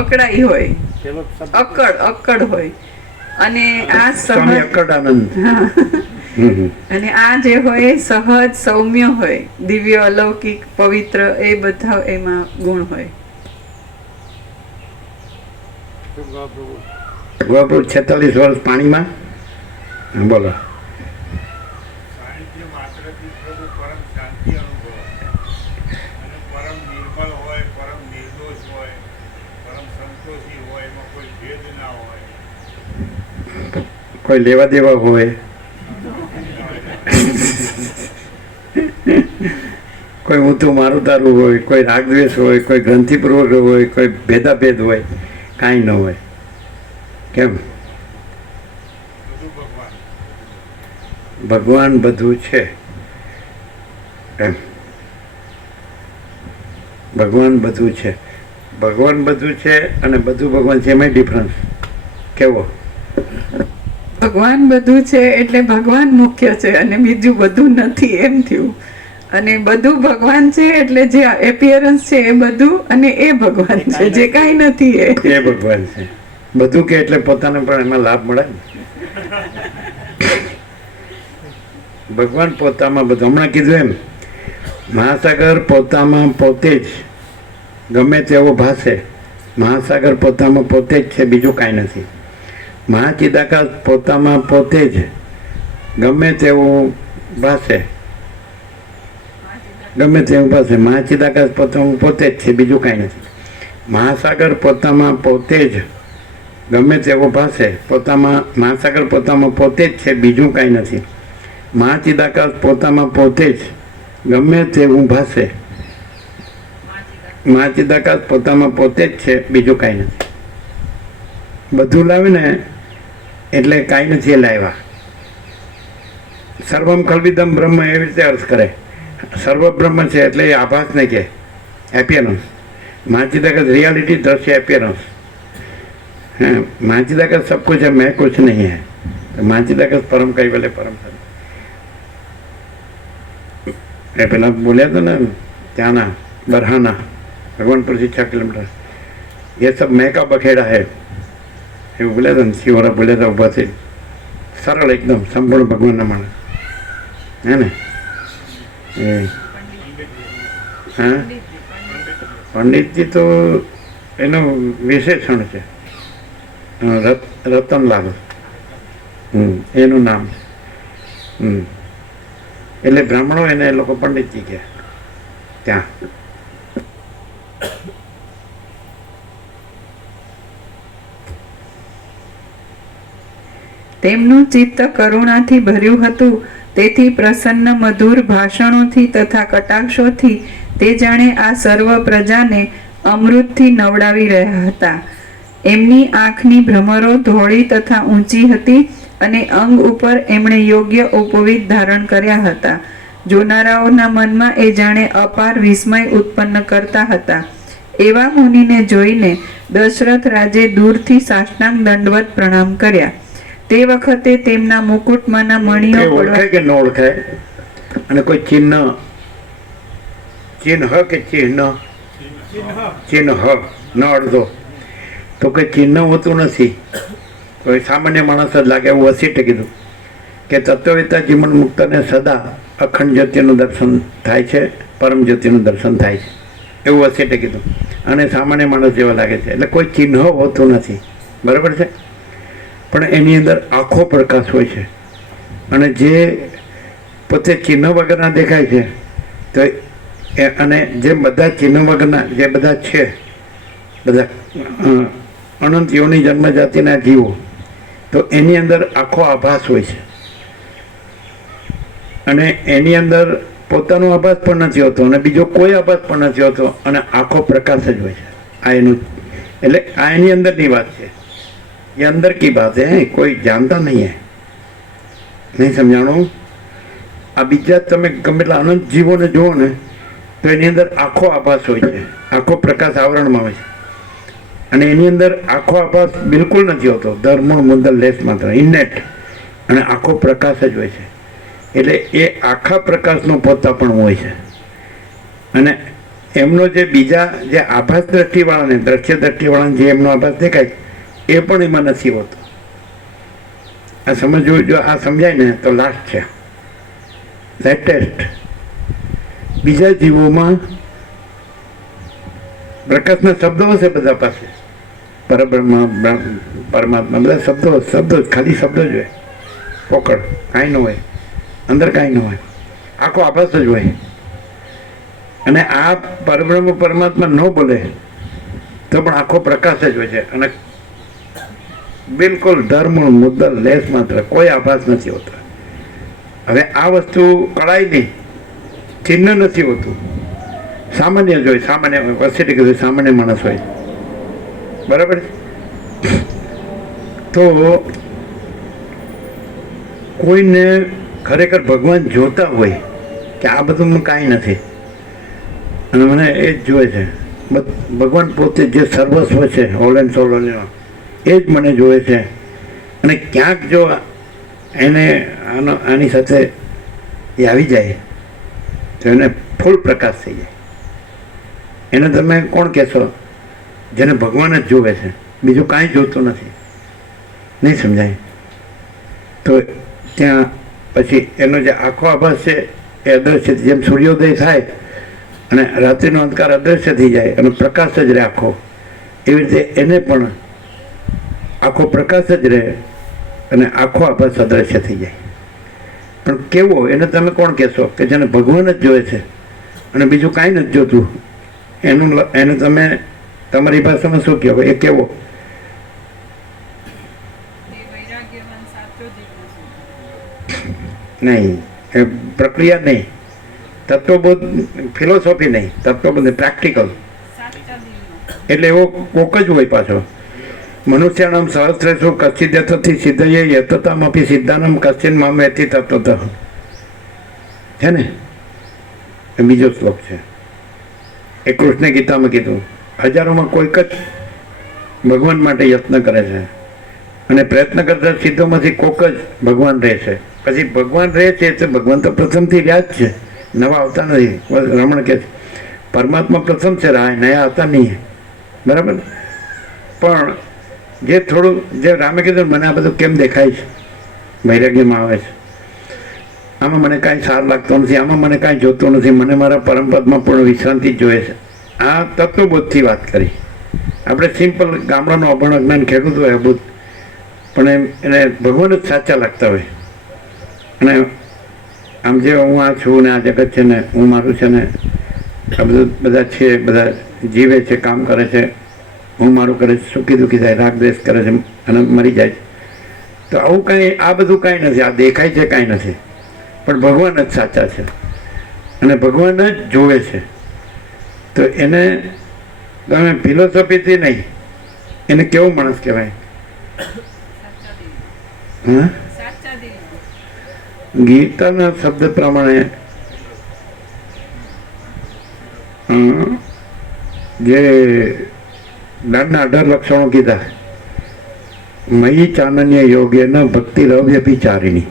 અકળાઈ હોય, પેલો શબ્દ અકડ હોય, અને આ स्वामी સહજ, अक्कड़ानंद। હા, हम्म। અને આ જે હોય એ સહજ સૌમ્ય હોય, દિવ્ય અલૌકિક પવિત્ર, એ બધા એમાં ગુણ હોય. શું કહો પ્રભુ? બાપુ 46 વર્ષ પાણીમાં, હા, બોલો। સાનિધ્ય માત્રથી પ્રભુ પરમ શાંતિ અનુભવાય અને પરમ નિર્મળ હોય, પરમ નિર્દોષ હોય, પરમ સંતોષી હોય, એમાં કોઈ ભેદ ના હોય. કોઈ લેવા દેવા હોય, કોઈ હું તું મારું તારું હોય, કોઈ રાગદ્વેષ હોય, કોઈ ગ્રંથિપૂર્વક હોય, કોઈ ભેદાભેદ હોય, કાંઈ ન હોય। કેમ? બધું ભગવાન. ભગવાન બધું છે એમ। ભગવાન બધું છે, ભગવાન બધું છે અને બધું ભગવાન છે, એમાં ડિફરન્સ કેવો? ભગવાન બધું છે એટલે ભગવાન મુખ્ય છે અને બીજું બધું નથી, એમ થયું. અને બધું ભગવાન છે એટલે જે એપિયરન્સ છે એ બધું, અને એ ભગવાન છે જે કાંઈ નથી એ. એ ભગવાન છે બધું કે એટલે પોતાને પણ એમાં લાભ મળે ને। ભગવાન પોતામાં બધું, હમણાં કીધું એમ, મહાસાગર પોતામાં પોતે જ ગમે તેવો ભાસે, મહાસાગર પોતામાં પોતે જ છે, બીજું કાંઈ નથી। મહાચિદાકાશ પોતામાં પોતે જ ગમે તેવું ભાસે, ગમે તેવું ભાસે, મહાચિદાકાશ પોતામાં પોતે જ છે, બીજું કાંઈ નથી। મહાસાગર પોતામાં પોતે જ ગમે તેવો ભાસે, પોતામાં મહાસાગર પોતામાં પોતે જ છે, બીજું કાંઈ નથી। મહાચિદાકાશ પોતામાં પોતે જ ગમે તેવું ભાસે, મહાચિદાકાશ પોતામાં પોતે જ છે, બીજું કાંઈ નથી। બધું લાવે ને એટલે કાંઈ નથી એ લાવ્યા। સર્વમ ખલ્વિદમ બ્રહ્મ એવી રીતે અર્થ કરે। સર્વ બ્રહ્મ છે એટલે એ આભાસને કે એપિયરન્સ। મહાચિદાકાશ रियलिटी दृश्य एपियरेंस है। महाचिदाकाश सब कुछ है, मैं कुछ नहीं है। तो महाचिदाकाश परम कैवल्य परम सत्य એ પેલા બોલ્યા હતા ને ત્યાંના બરહાના ભગવાનપુરથી 6 કિલોમીટર, ये सब मैं का बखेड़ा है એવું બોલ્યા હતા ને, શિવરા બોલ્યા હતા ઊભાથી, સરળ એકદમ સંપૂર્ણ ભગવાનના માણસ હે ને એ। હા, પંડિતજી તો એનું વિશેષણ છે, રતનલાલ એનું નામ છે। એટલે બ્રાહ્મણો એને એ લોકો પંડિતજી કહે ત્યાં। તેમનું ચિત્ત કરુણાથી ભર્યું હતું, તેથી પ્રસન્ન મધુર ભાષણોથી તથા કટાક્ષોથી તે જાણે આ સર્વ પ્રજાને અમૃતથી નવડાવી રહ્યા હતા। એમની આંખની ભ્રમરો ધોળી તથા ઊંચી હતી, અને અંગ ઉપર એમણે યોગ્ય ઉપવીત ધારણ કર્યા હતા। જોનારાઓના મનમાં એ જાણે અપાર વિસ્મય ઉત્પન્ન કરતા હતા। એવા મુનિને જોઈને દશરથ રાજે દૂરથી સાષ્ટાંગ દંડવત પ્રણામ કર્યા। તે વખતે તેમના મુકુટમાંના મણીઓ એ ઓળખાય કે ન ઓળખાય? અને કોઈ ચિહ્ન, ચિહ્ન કે ચિહ્ન, ચિહ્ન ન અડધો તો કોઈ ચિહ્ન હોતું નથી, કોઈ સામાન્ય માણસ જ લાગે। એવું વસીટે કીધું કે તત્વવેતા જીવન મુક્તને સદા અખંડ જ્યોતિનું દર્શન થાય છે, પરમ જ્યોતિનું દર્શન થાય છે, એવું વસીટે કીધું। અને સામાન્ય માણસ જેવા લાગે છે, એટલે કોઈ ચિહ્ન હોતું નથી, બરાબર છે? પણ એની અંદર આખો પ્રકાશ હોય છે, અને જે પોતે ચિહ્ન વગરના દેખાય છે તો અને જે બધા ચિહ્ન વગરના જે બધા છે, બધા અનંત યોની જન્મ જાતિના જીવો, તો એની અંદર આખો આભાસ હોય છે, અને એની અંદર પોતાનો આભાસ પણ નથી હોતો અને બીજો કોઈ આભાસ પણ નથી હોતો, અને આખો પ્રકાશ જ હોય છે। આ એનું એટલે આ એની અંદરની વાત છે, ये अंदर की बात है, कोई जानता नहीं है। नहीं समझाणो? આ બીજા તમે ગમે એટલા અનંત જીવોને જુઓ ને તો એની અંદર આખો આભાસ હોય છે, આખો પ્રકાશ આવરણમાં હોય છે, અને એની અંદર આખો આભાસ બિલકુલ નથી હોતો, ધર્મણ મુદ્દલ લેસ માત્ર ઇનેટ, અને આખો પ્રકાશ જ હોય છે। એટલે એ આખા પ્રકાશનો પોતાપણું હોય છે. અને એમનો જે બીજા જે આભાસ દ્રષ્ટિવાળાને દ્રશ્ય દ્રષ્ટિવાળાને જે એમનો આભાસ દેખાય એ પણ એમાં નથી હોતો. આ સમજવું, જો આ સમજાય ને તો લાસ્ટ છે, લેટેસ્ટ. બીજા જીવોમાં પ્રકાશના શબ્દો હશે બધા પાસે, પરબ્રહ્મ, પરમાત્મા, બધા શબ્દો જ, ખાલી શબ્દો જ હોય, પોકળ, કાંઈ ન હોય, અંદર કાંઈ ન હોય, આખો આભાસ જ હોય. અને આ પરબ્રહ્મ પરમાત્મા ન બોલે તો પણ આખો પ્રકાશ જ હોય છે. અને બિલકુલ ધર્મ મુદ્દલ લેસ માત્ર કોઈ આભાસ નથી હોતા. હવે આ વસ્તુ કળાય નહીં, ચિહ્ન નથી હોતું, સામાન્ય જ હોય. સામાન્ય વસ્તી કીધું સામાન્ય માણસ હોય, બરાબર. તો કોઈને ખરેખર ભગવાન જોતા હોય કે આ બધું કાંઈ નથી અને મને એ જ જોવે છે, ભગવાન પોતે જે સર્વસ્વ છે, હોલ એન્ડ સોલ એ જ મને જોવે છે. અને ક્યાંક જો એને આની સાથે એ આવી જાય તો એને ફૂલ પ્રકાશ થઈ જાય. એને તમે કોણ કહેશો? જેને ભગવાન જ જોવે છે, બીજું કાંઈ જોતું નથી. નહીં સમજાય? તો ત્યાં પછી એનો જે આખો આભાસ છે એ અદૃશ્ય, જેમ સૂર્યોદય થાય અને રાત્રિનો અંધકાર અદૃશ્ય થઈ જાય અને પ્રકાશ જ રહે આખો, એવી રીતે એને પણ આખો પ્રકાશ જ રહે અને આખો આભાસ અદૃશ્ય થઈ જાય. પણ કેવો? એને તમે કોણ કહેશો? કે જેને ભગવાન જ જોવે છે અને બીજું કાંઈ નથી જોતું. એને તમે તમારી ભાષામાં શું કહો? એ કેવો? નહીં, એ પ્રક્રિયા નહીં, તત્વબોધ, ફિલોસોફી નહીં, તત્વબોધ પ્રેક્ટિકલ. એટલે એવો કોક જ હોય પાછો. મનુષ્યાનામ સહસ્રેષુ કચ્છિદ યથથી સિદ્ધયે યતતામપી સિદ્ધાનમ કશ્ચિન મામેતિ તત્વતઃ છે ને, એ બીજો શ્લોક છે. એ કૃષ્ણ ગીતામાં કીધું. હજારોમાં કોઈક જ ભગવાન માટે યત્ન કરે છે અને પ્રયત્ન કરતા સિદ્ધોમાંથી કોક જ ભગવાન રહે છે. પછી ભગવાન રહે છે તો ભગવાન તો પ્રથમથી રહ્યા જ છે, નવા આવતા નથી. રમણ કહે છે પરમાત્મા પ્રથમ છે, રાય નયા આવતા નહીં, બરાબર. પણ જે થોડું, જે રામે કીધું મને આ બધું કેમ દેખાય છે, વૈરાગ્યમાં આવે છે, આમાં મને કાંઈ સાર લાગતો નથી, આમાં મને કાંઈ જોતું નથી, મને મારા પરમપદમાં પૂર્ણ વિશ્રાંતિ જ જોઈએ છે. આ તત્વબોધથી વાત કરી. આપણે સિમ્પલ ગામડાનું અભણ અજ્ઞાન ખેડૂત હોય અબૂત, પણ એને ભગવાન જ સાચા લાગતા હોય. અને આમ જે હું આ છું ને આ જગત છે ને હું મારું છે ને આ બધું બધા છે, બધા જીવે છે, કામ કરે છે, હું મારું કરે છે, સુખી દુઃખી થાય, રાગ દ્વેષ કરે છે અને મરી જાય છે. તો આવું કાંઈ, આ બધું કાંઈ નથી, આ દેખાય છે કાંઈ નથી, પણ ભગવાન જ સાચા છે અને ભગવાન જ જોવે છે. તો એને તમે ફિલોસોફીથી નહીં, એને કેવો માણસ કહેવાય? હા, ગીતાના શબ્દ પ્રમાણે જે જ્ઞાનના 18 લક્ષણો કીધા, મયી ચાનન્ય યોગેન ભક્તિ રવ્યભિચારિણી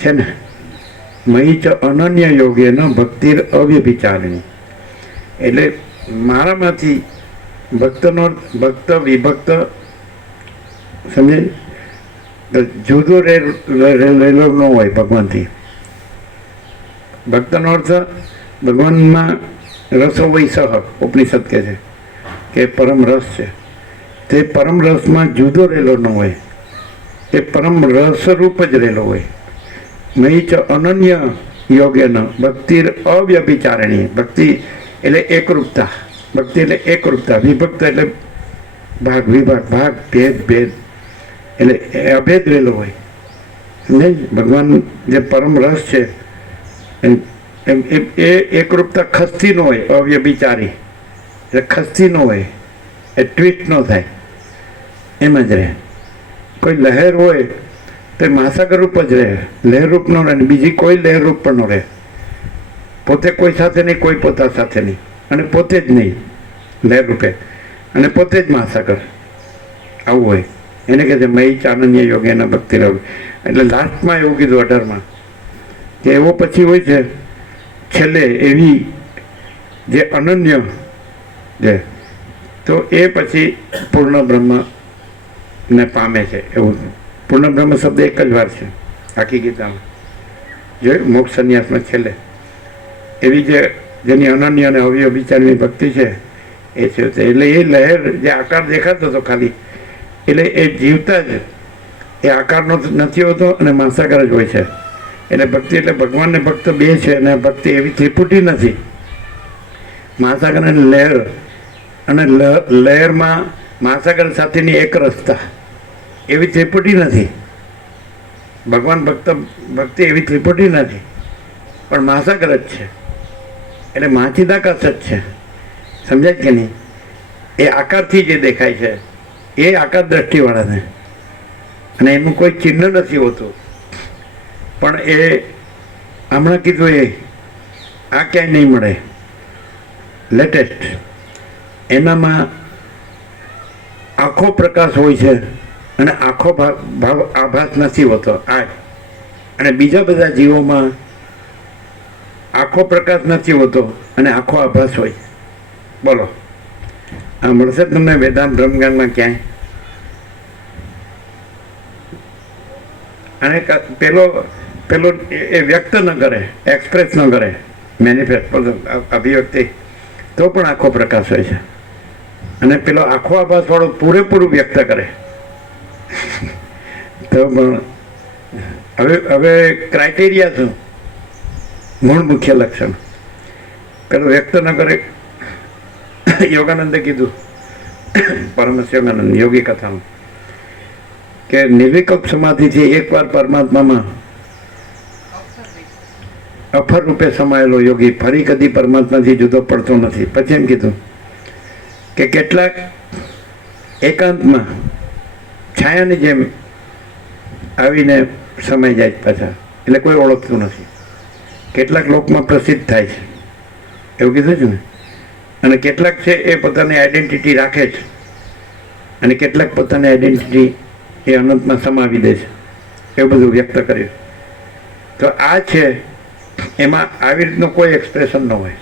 છે ને, મયી ચ અનન્ય યોગેન ભક્તિ અવ્યભિચારિણી. એટલે મારામાંથી ભક્તનો ભક્ત વિભક્ત સમજે જુદો રહેલો ન હોય ભગવાનથી. ભક્તનો અર્થ ભગવાનમાં રસો વૈ સહ, ઉપનિષદ કહે છે કે પરમ રસ છે, તે પરમ રસમાં જુદો રહેલો ન હોય, તે પરમ રસરૂપ જ રહેલો હોય. મયી ચ અનન્ય યોગેન ભક્તિ અવ્યભિચારિણી. ભક્તિ એટલે એકરૂપતા, ભક્તિ એટલે એકરૂપતા, વિભક્ત એટલે ભાગ વિભાગ, ભાગ ભેદ ભેદ, એટલે એ અભેદ રહેલો હોય. સમજાય? ભગવાન જે પરમ રસ છે એ એકરૂપતા ખસતી ન હોય, અવ્યભિચારી એટલે ખસતી ન હોય, એ ટ્વીટ ન થાય, એમ જ રહે. કોઈ લહેર હોય તો એ મહાસાગર રૂપ જ રહે, લહેર રૂપ ન રહે, બીજી કોઈ લહેર રૂપ પણ ન રહે. પોતે કોઈ સાથે નહીં, કોઈ પોતા સાથે નહીં, અને પોતે જ નહીં લહેર રૂપે, અને પોતે જ મહાસાગર. આવું હોય. એને કહે છે મયી ચાનન્ય યોગેન ભક્તિ રવ. એટલે લાસ્ટમાં એવું કીધું 18માં કે એવો પછી હોય છે છેલ્લે એવી જે અનન્ય છે, તો એ પછી પૂર્ણ બ્રહ્મને પામે છે. એવું પૂર્ણ બ્રહ્મ શબ્દ એક જ વાર છે આખી ગીતામાં, જે મોક્ષ સંન્યાસમાં છેલ્લે એવી જેની અનન્ય અને અવ્યભિચારની ભક્તિ છે એ છે. એટલે એ લહેર જે આકાર દેખાતો હતો ખાલી, એટલે એ જીવતા જ એ આકારનો નથી હોતો અને માંસાકાર જ હોય છે. એટલે ભક્તિ એટલે ભગવાનને ભક્ત બે છે, અને ભક્તિ એવી ત્રિપુટી નથી. મહાસાગર અને લહેર, અને લહેરમાં મહાસાગર સાથેની એક રસ્તા એવી ત્રિપુટી નથી. ભગવાન ભક્તિ એવી ત્રિપુટી નથી, પણ મહાસાગર જ છે. એટલે મહાચિદાકાશ જ છે. સમજાય કે નહીં? એ આકારથી જે દેખાય છે એ આકાર દ્રષ્ટિવાળાને, અને એનું કોઈ ચિહ્ન નથી હોતું. પણ એ હમણાં કીધું એ આ ક્યાંય નહીં મળે. લેટેસ્ટ એનામાં આખો પ્રકાશ હોય છે અને આખો ભાવ આભાસ નથી હોતો આ. અને બીજા બધા જીવોમાં આખો પ્રકાશ નથી હોતો અને આખો આભાસ હોય. બોલો, આ મળશે તમને વેદાંત બ્રહ્મજ્ઞાનમાં ક્યાંય? અને પેલો એ વ્યક્ત ન કરે, એક્સપ્રેસ ન કરે, મેનિફેસ્ટ અભિવ્યક્તિ, તો પણ આખો પ્રકાશ હોય છે. અને પેલો આખો આભાસ વાળો પૂરેપૂરું વ્યક્ત કરે તો પણ હવે ક્રાઇટેરિયા શું? મૂળ મુખ્ય લક્ષણ. પેલો વ્યક્ત ન કરે. યોગાનંદે કીધું, પરમહંસ યોગાનંદ યોગી કથામાં, કે નિર્વિકલ્પ સમાધિથી એકવાર પરમાત્મામાં અફર રૂપે સમાયેલો યોગી ફરી કદી પરમાત્માથી જુદો પડતો નથી. પછી એમ કીધું કે કેટલાક એકાંતમાં છાયાની જેમ આવીને સમાઈ જાય પાછા, એટલે કોઈ ઓળખતું નથી. કેટલાક લોકમાં પ્રસિદ્ધ થાય છે, એવું કીધું છે ને. અને કેટલાક છે એ પોતાની આઈડેન્ટિટી રાખે છે, અને કેટલાક પોતાની આઈડેન્ટિટી એ અનંતમાં સમાવી દે છે. એવું બધું વ્યક્ત કર્યું. તો આ છે, એમાં આવી રીતનું કોઈ એક્સપ્રેશન ન હોય.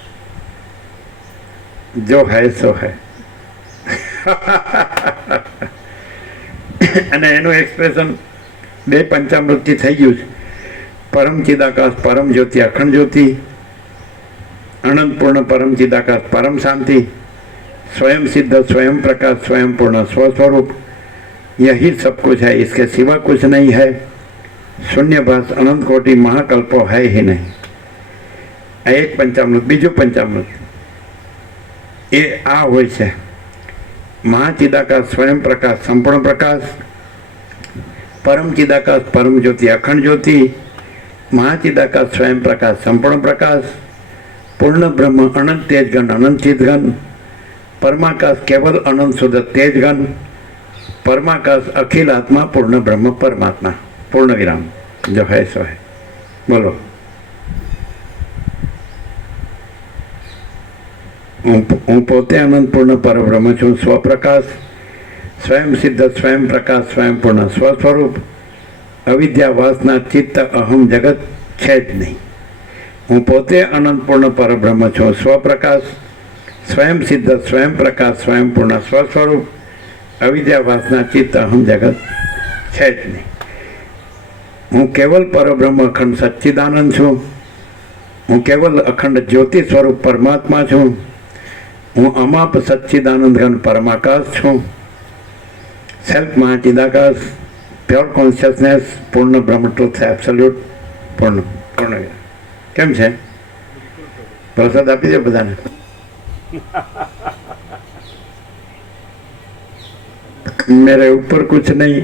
જો હૈ સો હૈ. અને એનું એક્સપ્રેશન બે પંચામૃતથી થઈ ગયું છે. પરમ ચિદાકાશ, પરમ જ્યોતિ, અખંડ જ્યોતિ, અનંત પૂર્ણ પરમ ચિદાકાશ, परम शांति, स्वयं सिद्ध, स्वयं प्रकाश, स्वयं पूर्ण स्वस्वरूप, यही सब कुछ है, इसके सिवा कुछ नहीं है. शून्यभास अनंत कोटि महाकल्पो है ही नहीं. આ એક પંચામૃત. બીજું પંચામૃત એ આ હોય છે, મહાચિદાકાશ, સ્વયં પ્રકાશ, સંપૂર્ણ પ્રકાશ, પરમ ચિદાકાશ, પરમ જ્યોતિ, અખંડ જ્યોતિ, મહાચિદાકાશ, સ્વયં પ્રકાશ, સંપૂર્ણ પ્રકાશ, પૂર્ણ બ્રહ્મ, અનંત તેજગન, અનંત ચિદગન, પરમાકાશ, કેવલ અનંત શુદ્ધ તેજગન, પરમાકાશ, અખિલ આત્મા, પૂર્ણ બ્રહ્મ, પરમાત્મા. પૂર્ણ વિરામ. જો હૈ સો હૈ. બોલો. હું પોતે અનંત પૂર્ણ પરબ્રહ્મ છું. સ્વપ્રકાશ, સ્વયં સિદ્ધ, સ્વયં પ્રકાશ, સ્વયં પૂર્ણ સ્વસ્વરૂપ. અવિદ્યા, વાસના, ચિત્ત, અહમ, જગત છે જ નહીં. હું પોતે અનંત પૂર્ણ પરબ્રહ્મ છું. સ્વપ્રકાશ, સ્વયં સિદ્ધ, સ્વયં પ્રકાશ, સ્વયં પૂર્ણ સ્વસ્વરૂપ. અવિદ્યા, વાસના, ચિત્ત, અહમ, જગત છે જ નહીં. હું કેવલ પરબ્રહ્મ અખંડ સચ્ચિદાનંદ છું. હું કેવલ અખંડ જ્યોતિ સ્વરૂપ પરમાત્મા છું. હું અમાપ સચ્ચિદાનંદ ઘન પરમાકાશ છું. સેલ્ફ મહાચિદાકાશ, પ્યોર કોન્શિયસનેસ, પૂર્ણ બ્રહ્મ ટ્રુથ, એબ્સોલ્યુટ, પૂર્ણ. કેમ છે? પ્રસાદ આપી દો બધાને. मेरे ऊपर कुछ नहीं,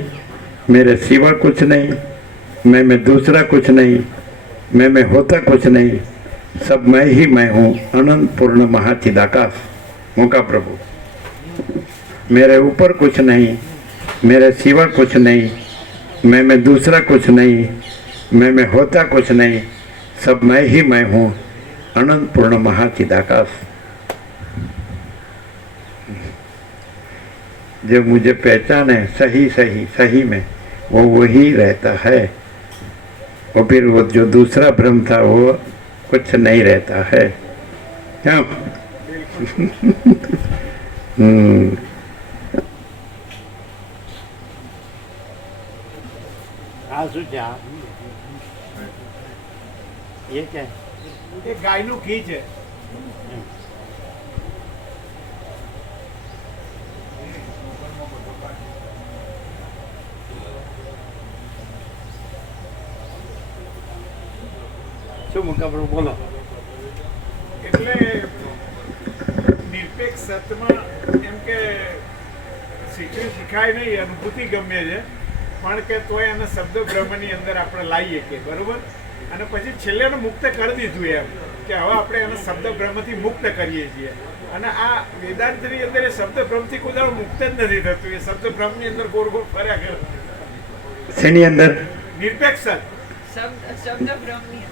मेरे सिवा कुछ नहीं, मैं दूसरा कुछ नहीं, मैं होता कुछ नहीं, सब मैं ही मैं हूँ. अनंत पूर्ण महाचिदाकाश. मुका प्रभु. मेरे ऊपर कुछ नहीं, मेरे सिवा कुछ नहीं, मैं दूसरा कुछ नहीं, मैं होता कुछ नहीं, सब मैं ही मैं हूँ. अनंत पूर्ण महाचिदाकाश. जो मुझे पहचाने सही सही सही में, वो वही रहता है. और फिर वो जो दूसरा भ्रम था वो कुछ नहीं रहता है क्या આ શું છે આ એ કે એ ગાયનું ઘી છે. શું મુકાબરો બોલો એટલે નિરપેક્ષ સત્યમાં એમ કે શીખ્યું શીખાય નહીં, અનુભૂતિ ગમે છે, પણ કે તોય એને શબ્દ બ્રહ્મની અંદર આપણે લાવીએ કે બરોબર, અને પછી છેલ્લે એને મુક્ત કરી દીધું એમ કે હવે આપણે એને શબ્દ બ્રહ્મથી મુક્ત કરીએ છીએ. અને આ વેદાંતની અંદર એ શબ્દ બ્રહ્મથી કોઈ દાડો મુક્ત જ નથી થતું. એ શબ્દ બ્રહ્મની અંદર ગોળ ગોળ ફર્યા કરે. શેની અંદર નિરપેક્ષ સત શબ્દ બ્રહ્મની